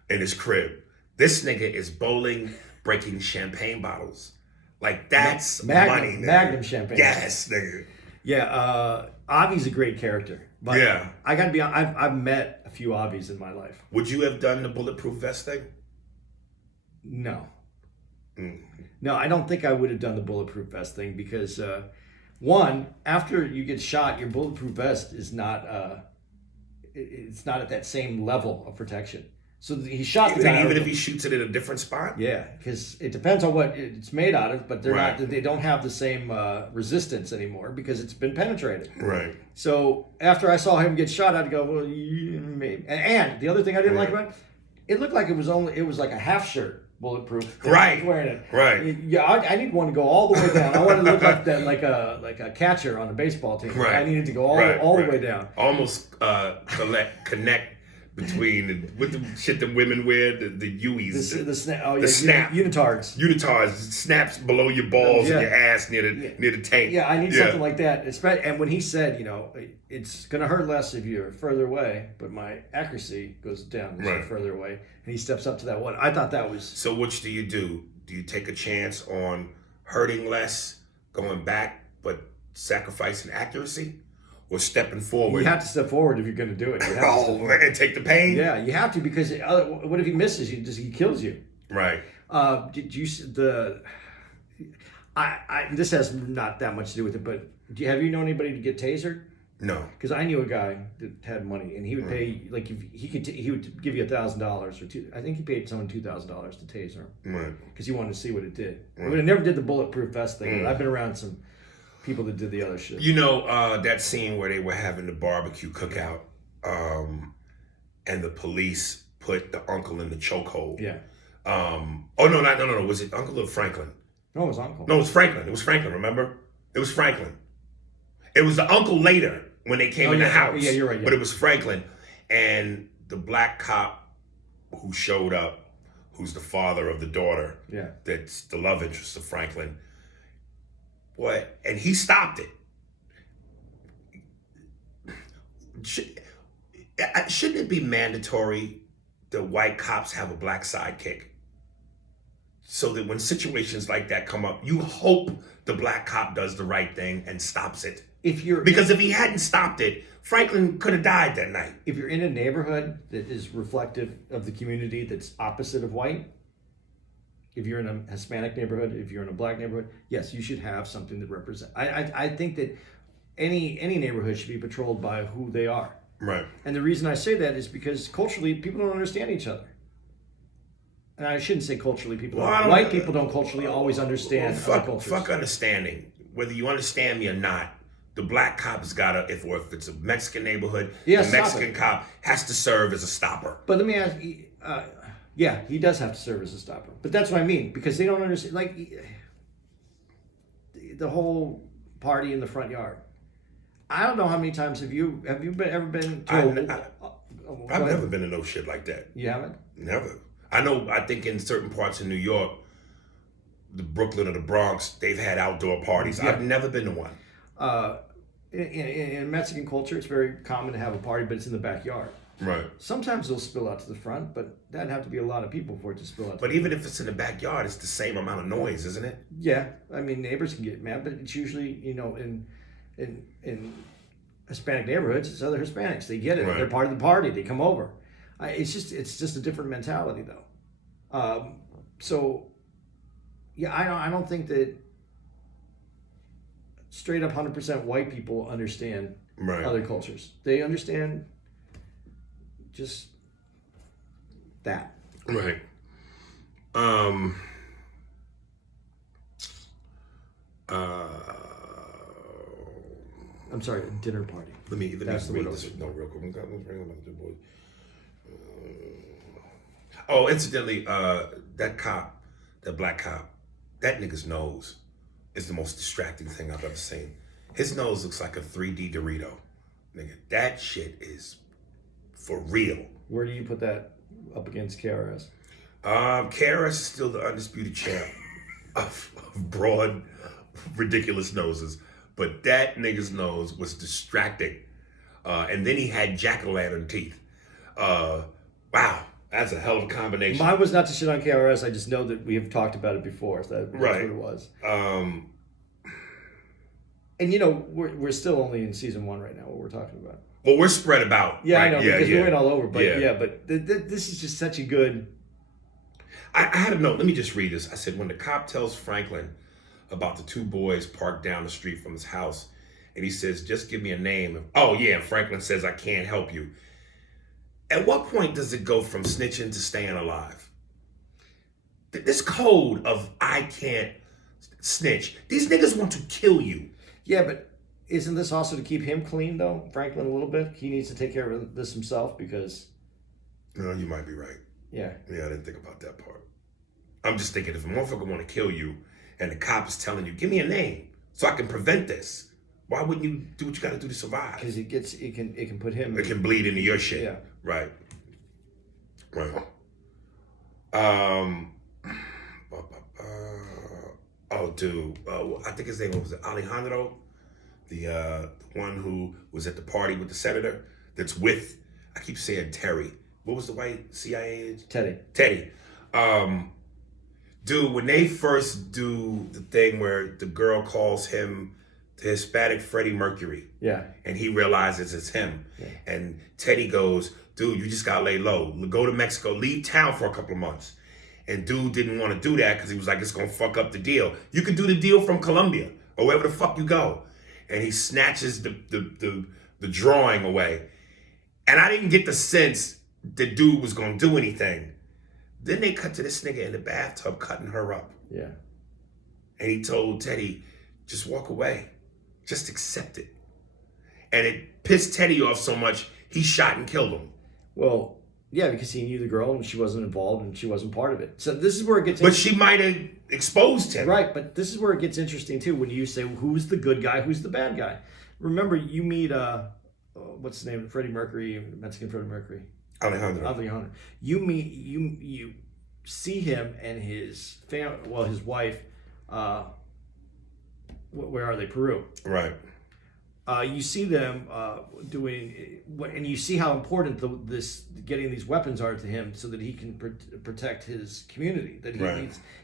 in his crib. This nigga is bowling, breaking champagne bottles Like that's Magnum, money, nigga. Magnum champagne. Yes, nigga. Yeah, Avi's a great character. But Yeah. I gotta be honest, I've met a few Avis in my life. Would you have done the bulletproof vest thing? No. Mm. No, I don't think I would have done the bulletproof vest thing because, one, after you get shot, your bulletproof vest is not, it's not at that same level of protection. So he shot the guy. Even if he shoots it in a different spot? Yeah, because it depends on what it's made out of, but they're Right. not. They don't have the same resistance anymore because it's been penetrated. Right. So after I saw him get shot, I'd go, well, maybe. And the other thing I didn't like about it looked like it was like a half shirt, bulletproof. Right. Wearing it. Right. Yeah, I need one to go all the way down. I want to look like that, like a catcher on a baseball team. Right. I needed to go all the way down. Almost connect between with the shit that women wear, the Uis, The snap unitards. Unitards snaps below your balls and Yeah. your ass near the tank. Yeah, I need something like that. And when he said, it's going to hurt less if you're further away, but my accuracy goes down as you're further away, and he steps up to that one. I thought that was... So which do you do? Do you take a chance on hurting less, going back, but sacrificing accuracy? Or stepping forward? You have to step forward if you're going to do it. And take the pain? Yeah, you have to, because what if he misses? He kills you. Right. Did you this has not that much to do with it, but have you known anybody to get tasered? No. Because I knew a guy that had money, and he would pay, like, if he would give you $1,000 or $2,000. I think he paid someone $2,000 to taser him. Right. Because he wanted to see what it did. I never did the bulletproof vest thing, but I've been around some people that did the other shit. That scene where they were having the barbecue cookout, and the police put the uncle in the chokehold. Yeah. No. Was it Uncle or Franklin? No, it was uncle. No, it was Franklin. It was Franklin, remember? It was Franklin. It was the uncle later when they came in the house. Yeah, you're right. Yeah. But it was Franklin. And the black cop who showed up, who's the father of the daughter, that's the love interest of Franklin, and he stopped it. Shouldn't it be mandatory that white cops have a black sidekick? So that when situations like that come up, you hope the black cop does the right thing and stops it. Because if he hadn't stopped it, Franklin could have died that night. If you're in a neighborhood that is reflective of the community that's opposite of white, if you're in a Hispanic neighborhood, if you're in a black neighborhood, yes, you should have something that represents. I think that any neighborhood should be patrolled by who they are. Right. And the reason I say that is because culturally, people don't understand each other. And I shouldn't say culturally, white people don't culturally always understand other cultures. Fuck understanding. Whether you understand me or not, the black cop has got to, if it's a Mexican neighborhood, the Mexican cop has to serve as a stopper. But let me ask you, yeah, he does have to serve as a stopper. But that's what I mean, because they don't understand, like, the whole party in the front yard. I don't know how many times have you ever been told? I've never been to no shit like that. You haven't? Never. I think in certain parts of New York, the Brooklyn or the Bronx, they've had outdoor parties. Yeah. I've never been to one. In Mexican culture, it's very common to have a party, but it's in the backyard. Right. Sometimes they'll spill out to the front, but that'd have to be a lot of people for it to spill out. But even if it's in the backyard, it's the same amount of noise, isn't it? Yeah. I mean, neighbors can get mad, but it's usually, in Hispanic neighborhoods, it's other Hispanics. They get it. Right. They're part of the party. They come over. It's just a different mentality, though. So, yeah, I don't think that straight up 100% white people understand other cultures. They understand just that. Right. I'm sorry, a dinner party. Let me read this. No, real quick. Incidentally, that black cop, that nigga's nose is the most distracting thing I've ever seen. His nose looks like a 3D Dorito. Nigga, that shit is for real. Where do you put that up against KRS? KRS is still the undisputed champ of broad, ridiculous noses. But that nigga's nose was distracting. And then he had jack-o'-lantern teeth. Wow. That's a hell of a combination. Mine was not to shit on KRS. I just know that we have talked about it before. So that's Right. what it was. Um, And you know, we're still only in season 1 right now. What we're talking about. well, we're spread about. Yeah, right? I know because we went all over. But Yeah. but this is just such a good. I had a note. Let me just read this. I said, when the cop tells Franklin about the 2 boys parked down the street from his house, and he says, just give me a name. Oh, yeah. And Franklin says, I can't help you. At what point does it go from snitching to staying alive? This code of I can't snitch. These niggas want to kill you. Yeah, but isn't this also to keep him clean, though? Franklin, a little bit? He needs to take care of this himself because... No, you might be right. Yeah. Yeah, I didn't think about that part. I'm just thinking if a motherfucker want to kill you and the cop is telling you, give me a name so I can prevent this, why wouldn't you do what you got to do to survive? Because it can put him... It can bleed into your shit. Yeah. Right. Oh, dude. I think his name was Alejandro, the one who was at the party with the senator. That's with. I keep saying Terry. What was the white CIA agent? Teddy. Dude, when they first do the thing where the girl calls him the Hispanic Freddie Mercury. Yeah. And he realizes it's him. Yeah. And Teddy goes, dude, you just gotta lay low. Go to Mexico, leave town for a couple of months. And dude didn't want to do that because he was like, it's gonna fuck up the deal. You could do the deal from Colombia or wherever the fuck you go. And he snatches the drawing away. And I didn't get the sense the dude was gonna do anything. Then they cut to this nigga in the bathtub cutting her up. Yeah. And he told Teddy, just walk away. Just accept it. And it pissed Teddy off so much, he shot and killed him. Well, yeah, because he knew the girl and she wasn't involved and she wasn't part of it. So this is where it gets... But she might have exposed him. Right, but this is where it gets interesting too, when you say, who's the good guy, who's the bad guy? Remember, you meet, what's his name? Freddie Mercury, Mexican Freddie Mercury. Alejandro. You see him and his his wife, where are they? Peru. Right. You see them doing, and you see how important getting these weapons are to him, so that he can protect his community. That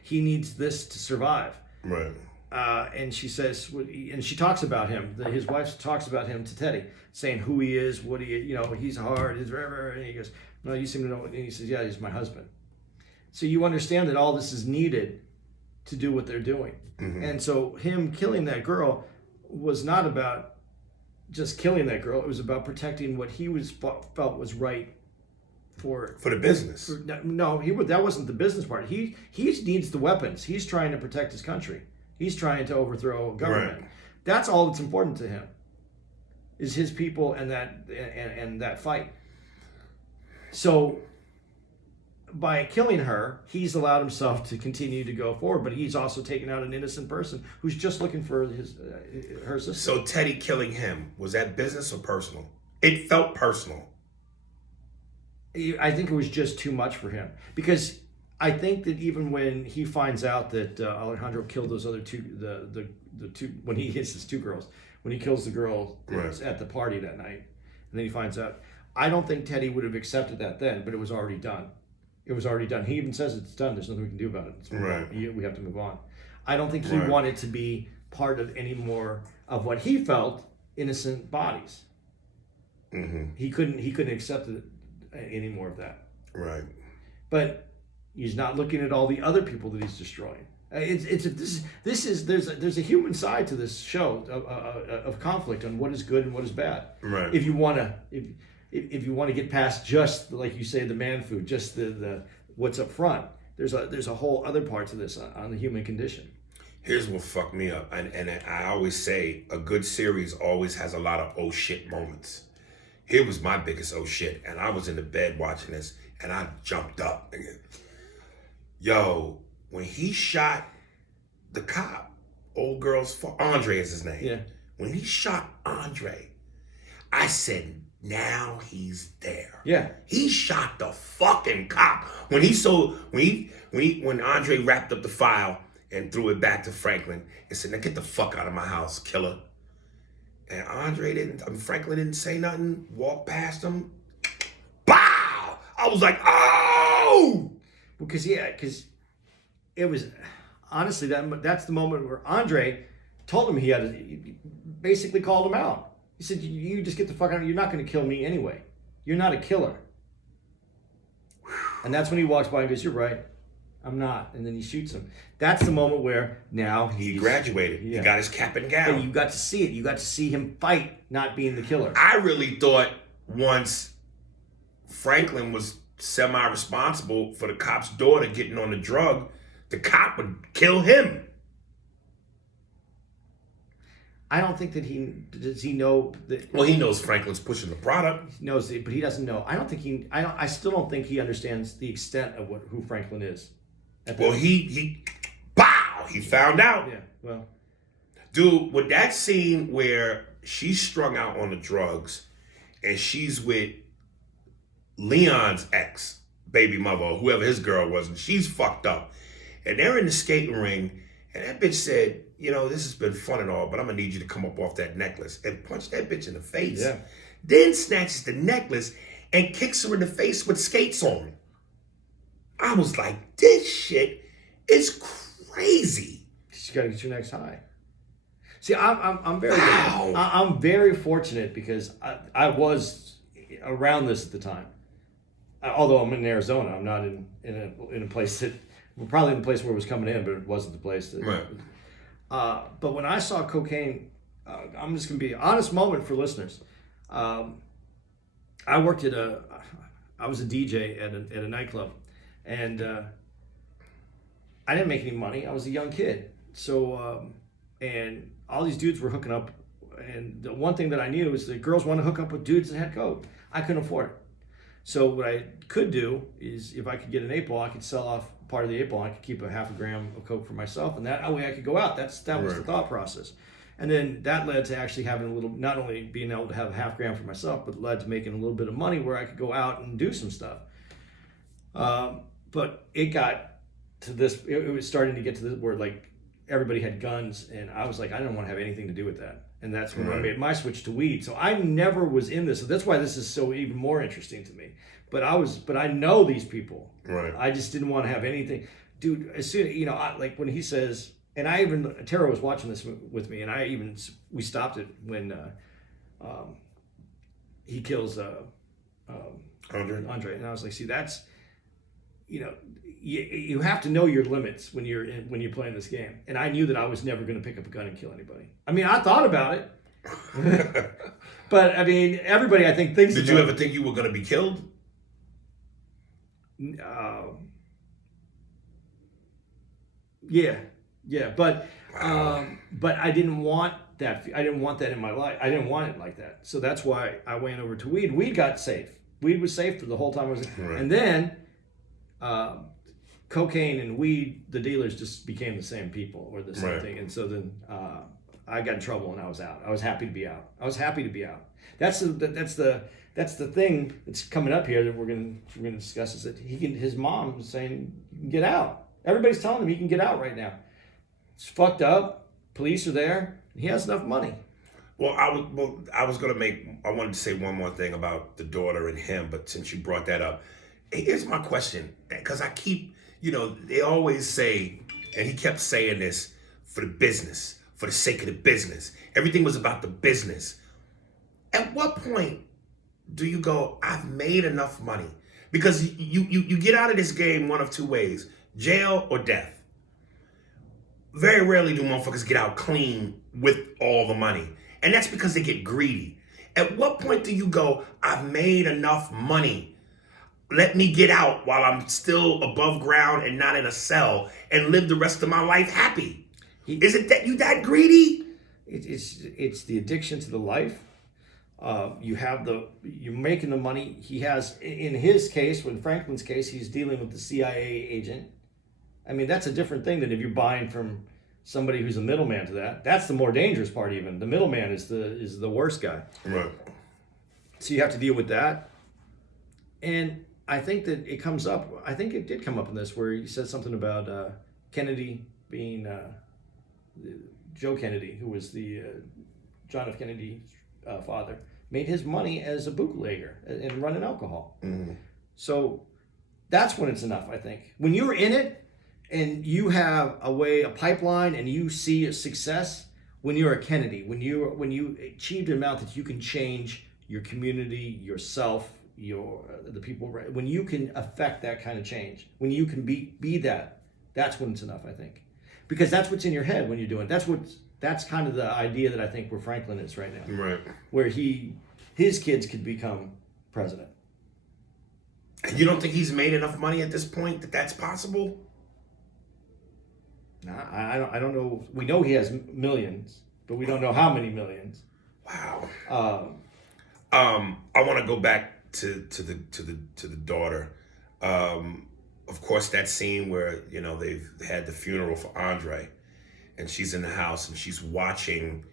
he needs this to survive. Right. And she says, and she talks about him. His wife talks about him to Teddy, saying who he is, what he's hard, and he goes, no, you seem to know. And he says, yeah, he's my husband. So you understand that all this is needed to do what they're doing. Mm-hmm. And so him killing that girl was not about just killing that girl. It was about protecting what he felt was right for the business. That wasn't the business part. He needs the weapons. He's trying to protect his country. He's trying to overthrow government. Right. That's all that's important to him. Is his people and that fight. So by killing her, he's allowed himself to continue to go forward, but he's also taken out an innocent person who's just looking for her sister. So Teddy killing him, was that business or personal? It felt personal. I think it was just too much for him, because I think that even when he finds out that Alejandro killed those other two, the two, when he hits his 2 girls, when he kills the girl that was at the party that night, and then he finds out, I don't think Teddy would have accepted that then, but it was already done. It was already done. He even says it's done. There's nothing we can do about it. We have to move on. I don't think he wanted to be part of any more of what he felt innocent bodies. Mm-hmm. He couldn't accept any more of that. Right. But he's not looking at all the other people that he's destroying. There's a human side to this show of conflict on what is good and what is bad. Right. If you want to get past just, like you say, the man food, just the what's up front, there's a whole other part to this on the human condition. Here's what fucked me up, and I always say a good series always has a lot of oh shit moments. Here was my biggest oh shit, and I was in the bed watching this, and I jumped up. Yo, when he shot the cop, old girl's Andre is his name. Yeah. When he shot Andre, I said, now he's there. Yeah. He shot the fucking cop. When Andre wrapped up the file and threw it back to Franklin and said, now get the fuck out of my house, killer. And Franklin didn't say nothing, walked past him. Bow! I was like, oh! No! Because it was honestly that's the moment where Andre told him he basically called him out. He said, "You just get the fuck out. You're not going to kill me anyway. You're not a killer." And that's when he walks by and goes, "You're right. I'm not." And then he shoots him. That's the moment where now he graduated. Yeah. He got his cap and gown. And you got to see it. You got to see him fight, not being the killer. I really thought once Franklin was semi-responsible for the cop's daughter getting on the drug, the cop would kill him. I don't think that does he know that. Well, he knows Franklin's pushing the product. He knows it, but he doesn't know. I still don't think he understands the extent of who Franklin is. Well, he found out. Yeah, well. Dude, with that scene where she's strung out on the drugs and she's with Leon's ex, baby mother, or whoever his girl was, and she's fucked up. And they're in the skating ring, and that bitch said, this has been fun and all, but I'm gonna need you to come up off that necklace, and punch that bitch in the face. Yeah. Then snatches the necklace and kicks her in the face with skates on. I was like, this shit is crazy. She's got to get your next high. See, I'm very Wow. I'm very fortunate because I was around this at the time. Although I'm in Arizona, I'm not in a place that probably in the place where it was coming in, but it wasn't the place that. Right. But when I saw cocaine, I'm just gonna be an honest moment for listeners. I worked I was a DJ at a nightclub, and I didn't make any money. I was a young kid, so and all these dudes were hooking up, and the one thing that I knew is that girls want to hook up with dudes that had coke. I couldn't afford it. So what I could do is, if I could get an 8-ball, I could sell off part of the 8-ball. I could keep a half a gram of coke for myself, and that way I could go out. That was the thought process. And then that led to actually having a little, not only being able to have a half gram for myself, but led to making a little bit of money where I could go out and do some stuff. But it got to this, it was starting to get to this where like everybody had guns, and I was like, I didn't want to have anything to do with that. And that's when I made my switch to weed. So I never was in this. So that's why this is so even more interesting to me. But I know these people. Right. I just didn't want to have anything. Dude, as soon, like when he says, and Tara was watching this with me, and we stopped it when he kills Andre. And I was like, see, that's, you have to know your limits when you're playing this game. And I knew that I was never going to pick up a gun and kill anybody. I mean, I thought about it. But I mean, everybody I think thinks. Did you ever think you were going to be killed? Yeah, but Wow. but I didn't want that. I didn't want that in my life. I didn't want it like that. So that's why I went over to weed. Weed got safe. Weed was safe for the whole time I was. Right. And then cocaine and weed, the dealers just became the same people or the same thing. And so then I got in trouble and I was out. I was happy to be out. That's the thing that's coming up here that we're gonna discuss, is that his mom is saying you can get out. Everybody's telling him he can get out right now. It's fucked up. Police are there. He has enough money. Well, I wanted to say one more thing about the daughter and him, but since you brought that up, here's my question, because I keep, they always say, and he kept saying this, for the business, for the sake of the business. Everything was about the business. At what point do you go, I've made enough money? Because you get out of this game one of two ways, jail or death. Very rarely do motherfuckers get out clean with all the money. And that's because they get greedy. At what point do you go, I've made enough money. Let me get out while I'm still above ground and not in a cell and live the rest of my life happy? Is it that you that greedy? It's the addiction to the life. You're making the money. He has, in his case, in Franklin's case, he's dealing with the CIA agent. I mean, that's a different thing than if you're buying from somebody who's a middleman to that. That's the more dangerous part even. The middleman is the worst guy. Right. So you have to deal with that. And I think that it comes up, I think it did come up in this, where he said something about Kennedy being, Joe Kennedy, who was the John F. Kennedy's father, made his money as a bootlegger and running alcohol. Mm-hmm. So That's when it's enough, I think. When you're in it and you have a pipeline, and you see a success, when you're a Kennedy, when you achieved an amount that you can change your community, yourself, the people, when you can affect that kind of change, when you can be that, that's when it's enough, I think. Because that's what's in your head when you're doing it. That's kind of the idea that I think where Franklin is right now. Right. Where his kids could become president. And you don't think he's made enough money at this point that that's possible? Nah, I don't know. We know he has millions, but we don't know how many millions. Wow. I want to go back to the daughter. Of course, that scene where they've had the funeral for Andre, and she's in the house and she's watching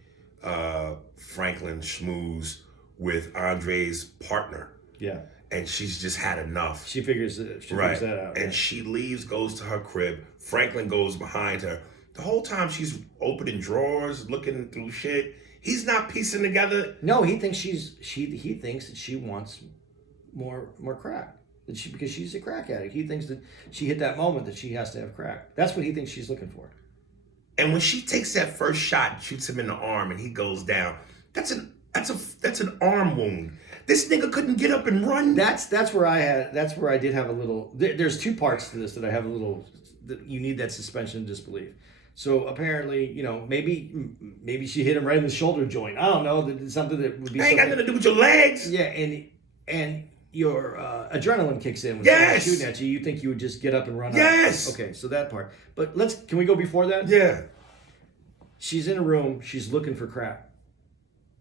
Franklin schmooze with Andre's partner. Yeah. And she's just had enough. She figures that out. And she leaves, goes to her crib. Franklin goes behind her. The whole time she's opening drawers, looking through shit. He's not piecing together. No, he thinks he thinks that she wants more crack. Because she's a crack addict. He thinks that she hit that moment that she has to have crack. That's what he thinks she's looking for. And when she takes that first shot and shoots him in the arm and he goes down, that's an arm wound. This nigga couldn't get up and run. That's where I did have a little. There's two parts to this that I have a little. That you need that suspension of disbelief. So apparently, maybe she hit him right in the shoulder joint. I don't know. Something that would be. Ain't got nothing to do with your legs. Yeah, and your adrenaline kicks in when yes. someone's shooting at you. You think you would just get up and run. Yes. Out. Okay, so that part. But can we go before that? Yeah. She's in a room. She's looking for crack.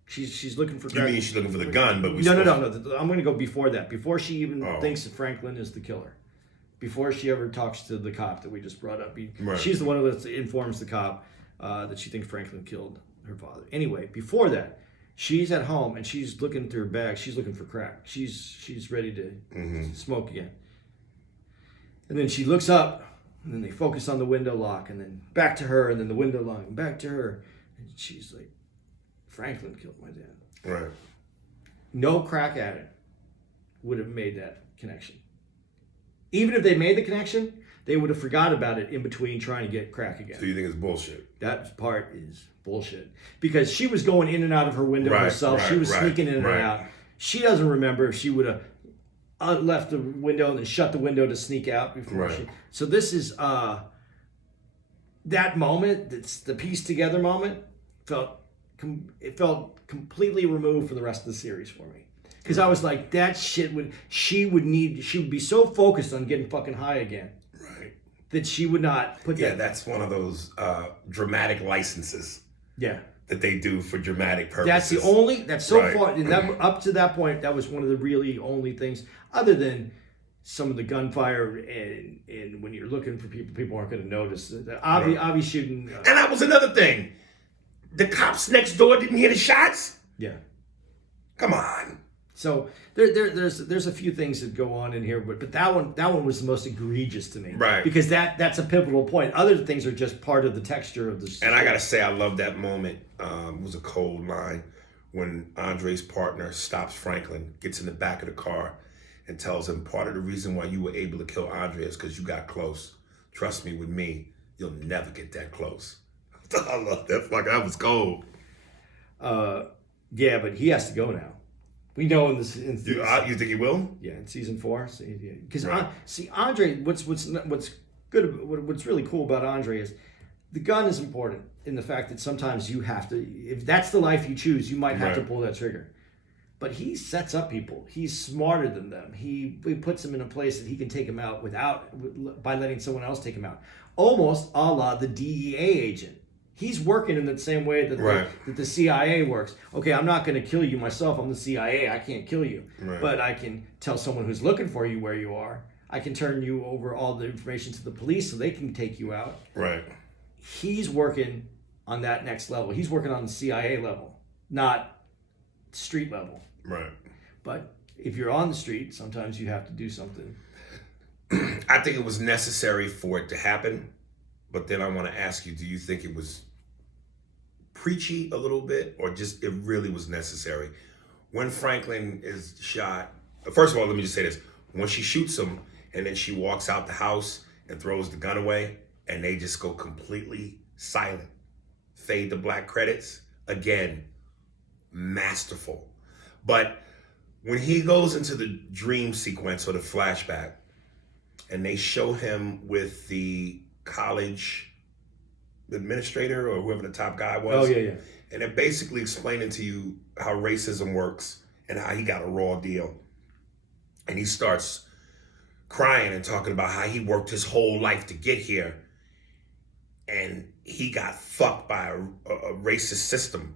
She's looking for crack. You mean she's looking for the gun, but No. I'm going to go before that. Before she even thinks that Franklin is the killer. Before she ever talks to the cop that we just brought up. Right. She's the one who informs the cop that she thinks Franklin killed her father. Anyway, before that, she's at home and she's looking through her bag. She's looking for crack. She's ready to smoke again. And then she looks up, and then they focus on the window lock, and then back to her, and then the window lock, and back to her. And she's like, Franklin killed my dad. Right. No crack addict would have made that connection. Even if they made the connection, they would have forgot about it in between trying to get crack again. So you think it's bullshit? That part is bullshit. Because she was going in and out of her window herself. She was sneaking in and out. She doesn't remember if she would have left the window and then shut the window to sneak out before she... So this is... that moment, it's the piece together moment, felt completely removed from the rest of the series for me. Because I was like, that shit she would be so focused on getting fucking high again. Right. That she would not put that. Yeah, that's one of those dramatic licenses. Yeah. That they do for dramatic purposes. That's so far, and up to that point, that was one of the really only things, other than some of the gunfire and when you're looking for people aren't going to notice. Avi shooting. And that was another thing. The cops next door didn't hear the shots? Yeah. Come on. So there's a few things that go on in here, but that one was the most egregious to me. Right. Because that's a pivotal point. Other things are just part of the texture of the story. And I got to say, I love that moment. It was a cold line when Andre's partner stops Franklin, gets in the back of the car, and tells him part of the reason why you were able to kill Andre is because you got close. Trust me, with me, you'll never get that close. I love that. That was cold. Yeah, but he has to go now. We know in this. You think he will? Yeah, in season 4. Because Andre, what's good, what's really cool about Andre is the gun is important in the fact that sometimes you have to. If that's the life you choose, you might have to pull that trigger. But he sets up people. He's smarter than them. He puts them in a place that he can take them out by letting someone else take them out. Almost a la the DEA agent. He's working in the same way that the CIA works. Okay, I'm not going to kill you myself. I'm the CIA. I can't kill you. Right. But I can tell someone who's looking for you where you are. I can turn you over all the information to the police so they can take you out. Right. He's working on that next level. He's working on the CIA level, not street level. Right. But if you're on the street, sometimes you have to do something. I think it was necessary for it to happen. But then I want to ask you, do you think it was preachy a little bit, or just it really was necessary? When Franklin is shot, first of all, let me just say this. When she shoots him, And then she walks out the house and throws the gun away, and they just go completely silent. Fade to black credits. Again, masterful. But when he goes into the dream sequence or the flashback, and they show him with the college administrator or whoever the top guy was. Oh, yeah. And they're basically explaining to you how racism works and how he got a raw deal. And he starts crying and talking about how he worked his whole life to get here. And he got fucked by a racist system,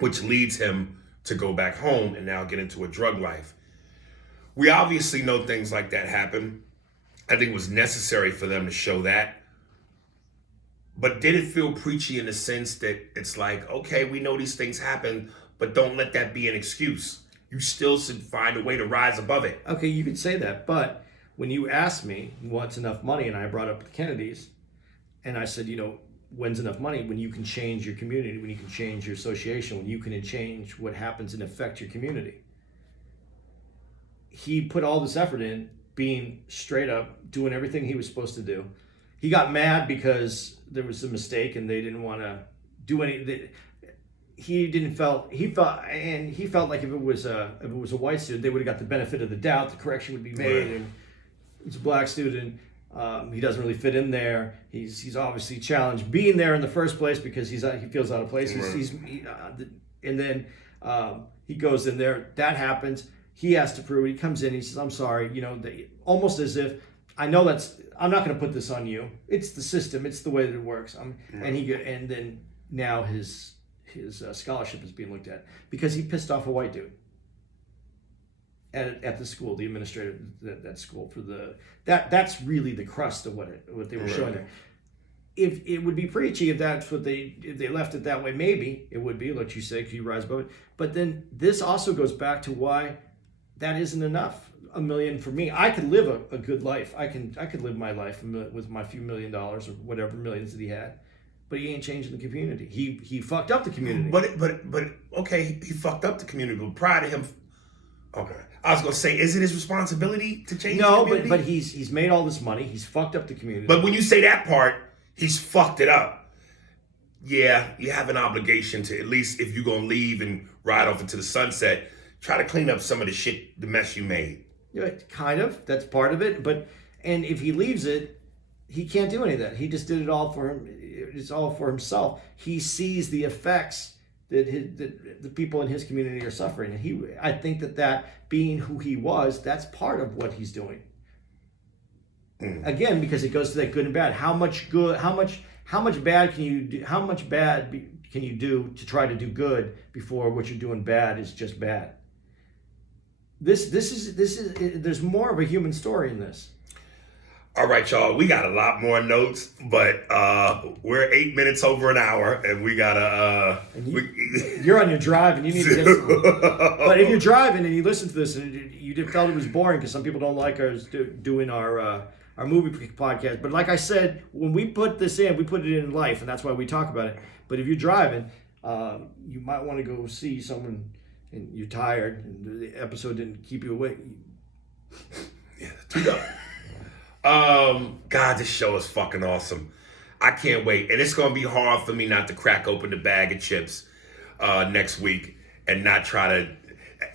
which leads him to go back home and now get into a drug life. We obviously know things like that happen. I think it was necessary for them to show that. But did it feel preachy in the sense that it's like, okay, we know these things happen, but don't let that be an excuse. You still should find a way to rise above it. Okay, you could say that, but when you asked me what's enough money, and I brought up the Kennedys, and I said, when's enough money? When you can change your community, when you can change your association, when you can change what happens and affect your community. He put all this effort in, being straight up, doing everything he was supposed to do. He got mad because there was a mistake and they didn't want to do anything. He felt like if it was a white student, they would have got the benefit of the doubt. The correction would be made, and it's a black student. He doesn't really fit in there. He's obviously challenged being there in the first place because he feels out of place. And then he goes in there. That happens. He has to prove it. He comes in. He says, "I'm sorry." Almost as if I'm not going to put this on you. It's the system. It's the way that it works. And then now his scholarship is being looked at because he pissed off a white dude at the school, the administrator at that school for that's really the crust of what they were showing there. If it would be preachy if that's what if they left it that way, maybe it would be, like you say, could you rise above it? But then this also goes back to why that isn't enough. $1 million for me, I could live a good life. I could live my life with my few $1 million or whatever millions that he had. But he ain't changing the community. He fucked up the community. But okay, he fucked up the community. But prior to him, okay, I was gonna say, is it his responsibility to change the community? No, but he's made all this money. He's fucked up the community. But when you say that part, he's fucked it up. Yeah, you have an obligation to, at least if you're gonna leave and ride off into the sunset, try to clean up some of the mess you made. Yeah, kind of. That's part of it. And if he leaves it, he can't do any of that. He just did it all for him. It's all for himself. He sees the effects that the people in his community are suffering, and I think that being who he was, that's part of what he's doing. Again, because it goes to that good and bad. How much bad can you do? How much bad can you do to try to do good before what you're doing bad is just bad? This is there's more of a human story in this. All right, y'all. We got a lot more notes, but we're 8 minutes over an hour, and we gotta. You're on your drive, and you need to get some. But if you're driving and you listen to this, and you felt it was boring because some people don't like us doing our movie podcast. But like I said, when we put this in, we put it in life, and that's why we talk about it. But if you're driving, you might want to go see someone, and you're tired, and the episode didn't keep you awake. Yeah, too up. God, this show is fucking awesome. I can't wait. And it's going to be hard for me not to crack open the bag of chips next week and not try to...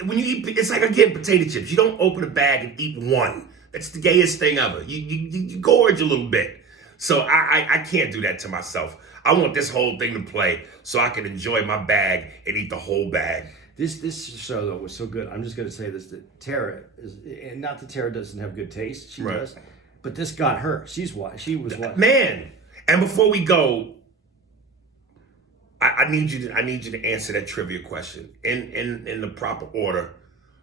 When you eat, it's like again, potato chips. You don't open a bag and eat one. That's the gayest thing ever. You gorge a little bit. So I can't do that to myself. I want this whole thing to play so I can enjoy my bag and eat the whole bag. This show, though, was so good. I'm just going to say this, that Tara is... And not that Tara doesn't have good taste. She does. But this got her. She was what? Man. And before we go, I need you to answer that trivia question in the proper order,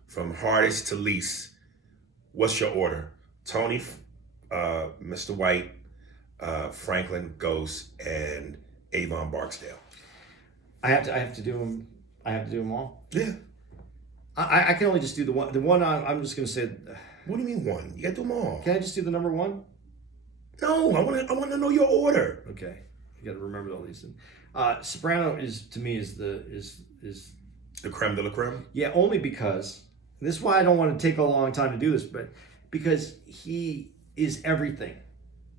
from hardest to least. What's your order? Tony, Mr. White, Franklin Ghost, and Avon Barksdale. I have to do them. I have to do them all. Yeah. I can only just do the one. The one I'm just going to say. What do you mean one? You got to do them all. Can I just do the number one? No, I want to know your order. Okay, you got to remember all these things. Soprano is the creme de la creme. Yeah, only because this is why I don't want to take a long time to do this. But because he is everything.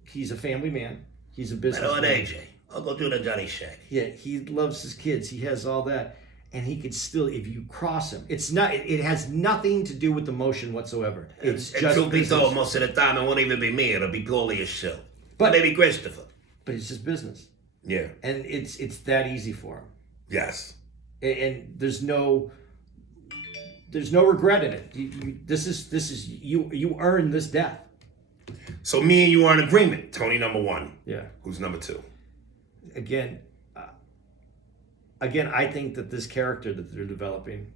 He's a family man. He's a businessman. AJ. I'll go do the Johnny Shack. Yeah, he loves his kids. He has all that. And he could still, if you cross him, it's not. It has nothing to do with emotion whatsoever. It's And just truth be business. told, most of the time it won't even be me. It'll be Paulie show. But- Maybe Christopher. But it's just business, Yeah. and it's that easy for him. Yes. And there's no regret in it. This is you earned this death. So me and you are in agreement. Tony number 1. Yeah. Who's number 2? Again, I think that this character that they're developing,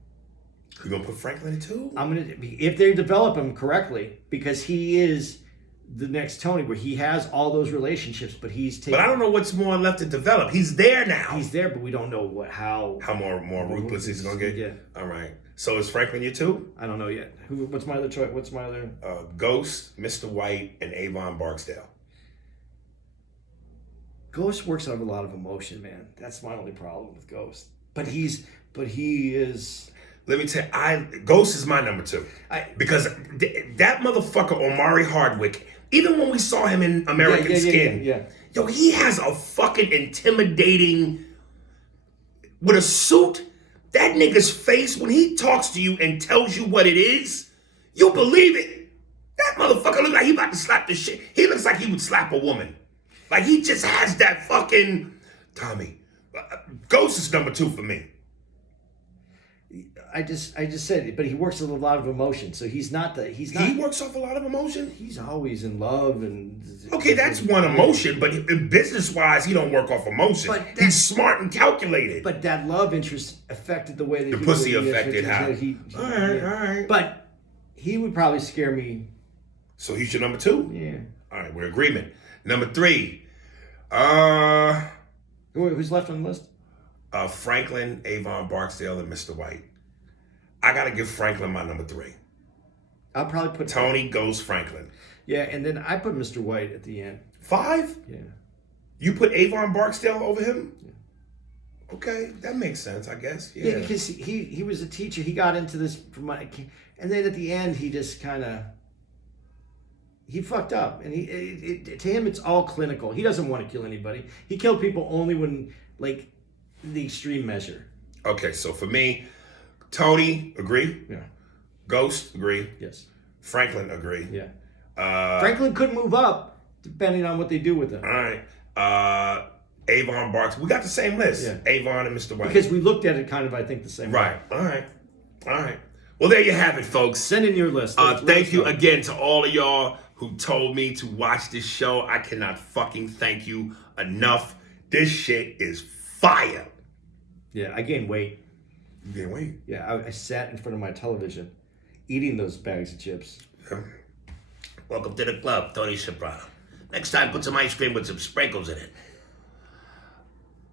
You gonna put Franklin in 2? if they develop him correctly, because he is the next Tony, where he has all those relationships, but he's taking. But I don't know what's more left to develop. He's there now. He's there, but we don't know how How more ruthless he's gonna get. Yeah. All right. So is Franklin your 2? I don't know yet. What's my other choice? What's my other? Ghost, Mr. White, and Avon Barksdale. Ghost works out of a lot of emotion, man. That's my only problem with Ghost. But he is. Let me tell you, Ghost is my number 2. Because that motherfucker Omari Hardwick, even when we saw him in American Skin, yo, he has a fucking intimidating, with a suit, that nigga's face, when he talks to you and tells you what it is, you believe it. That motherfucker look like he about to slap the shit. He looks like he would slap a woman. Like he just has that fucking, Tommy, Ghost is number 2 for me. I just said it, but he works with a lot of emotion. So he's not. He works off a lot of emotion. He's always in love and. Okay, that's one emotion, but business-wise, he don't work off emotion. But He's smart and calculated. But that love interest affected the way that The pussy affected how? All right. But he would probably scare me. So he's your number 2? Yeah. All right, we're in agreement. Number 3. Who's left on the list? Franklin, Avon Barksdale, and Mr. White. I gotta give Franklin my number 3. I'll probably put Tony, Ghost, Franklin. Yeah, and then I put Mr. White at the end. 5? Yeah. You put Avon Barksdale over him? Yeah. Okay, that makes sense, I guess. Yeah, because he was a teacher. He got into this and then at the end he just kind of he fucked up, and to him it's all clinical. He doesn't want to kill anybody. He killed people only when like the extreme measure. Okay, so for me, Tony, agree? Yeah. Ghost, agree? Yes. Franklin, agree? Yeah. Franklin could move up depending on what they do with him. All right. Avon Barks. We got the same list. Yeah. Avon and Mr. White. Because we looked at it kind of, I think, the same way. Right. All right. Well, there you have it, folks. Send in your list. Thank you again to all of y'all who told me to watch this show. I cannot fucking thank you enough. This shit is fire. Yeah, I gained weight. You can't wait. Yeah, I sat in front of my television eating those bags of chips. Yeah. Welcome to the club, Tony Soprano. Next time, put some ice cream with some sprinkles in it.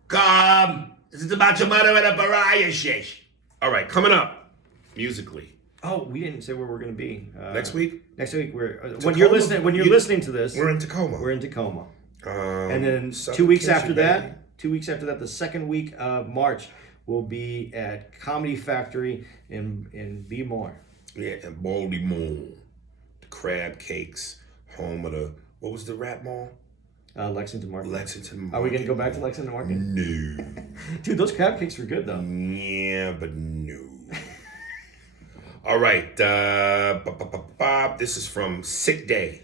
Come. This is about your mother and a pariah shish. All right, coming up, musically. Oh, we didn't say where we're going to be Next week? Next week, when you're listening to this, We're in Tacoma. We're in Tacoma, and then Southern 2 weeks Kitchen, after baby. that, the second week of March, we'll be at Comedy Factory in Bmore. Yeah, and Baltimore. The crab cakes, home of the, what was the rap mall? Lexington Market. Lexington Market. Are we going to go back to Lexington Market? No. Dude, those crab cakes were good though. Yeah, but no. All right. This is from Sick Day.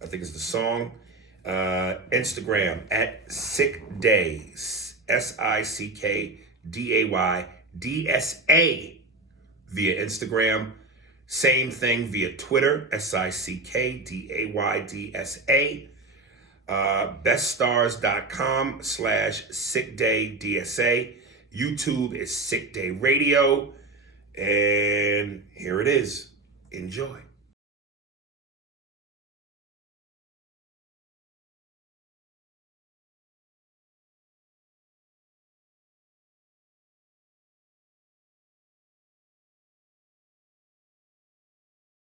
I think it's the song. Instagram at Sick Day. SICKDAYDSA via Instagram. Same thing via Twitter. SICKDAYDSA. beststars.com/sickdaydsa. YouTube is Sick Day Radio. And here it is. Enjoy.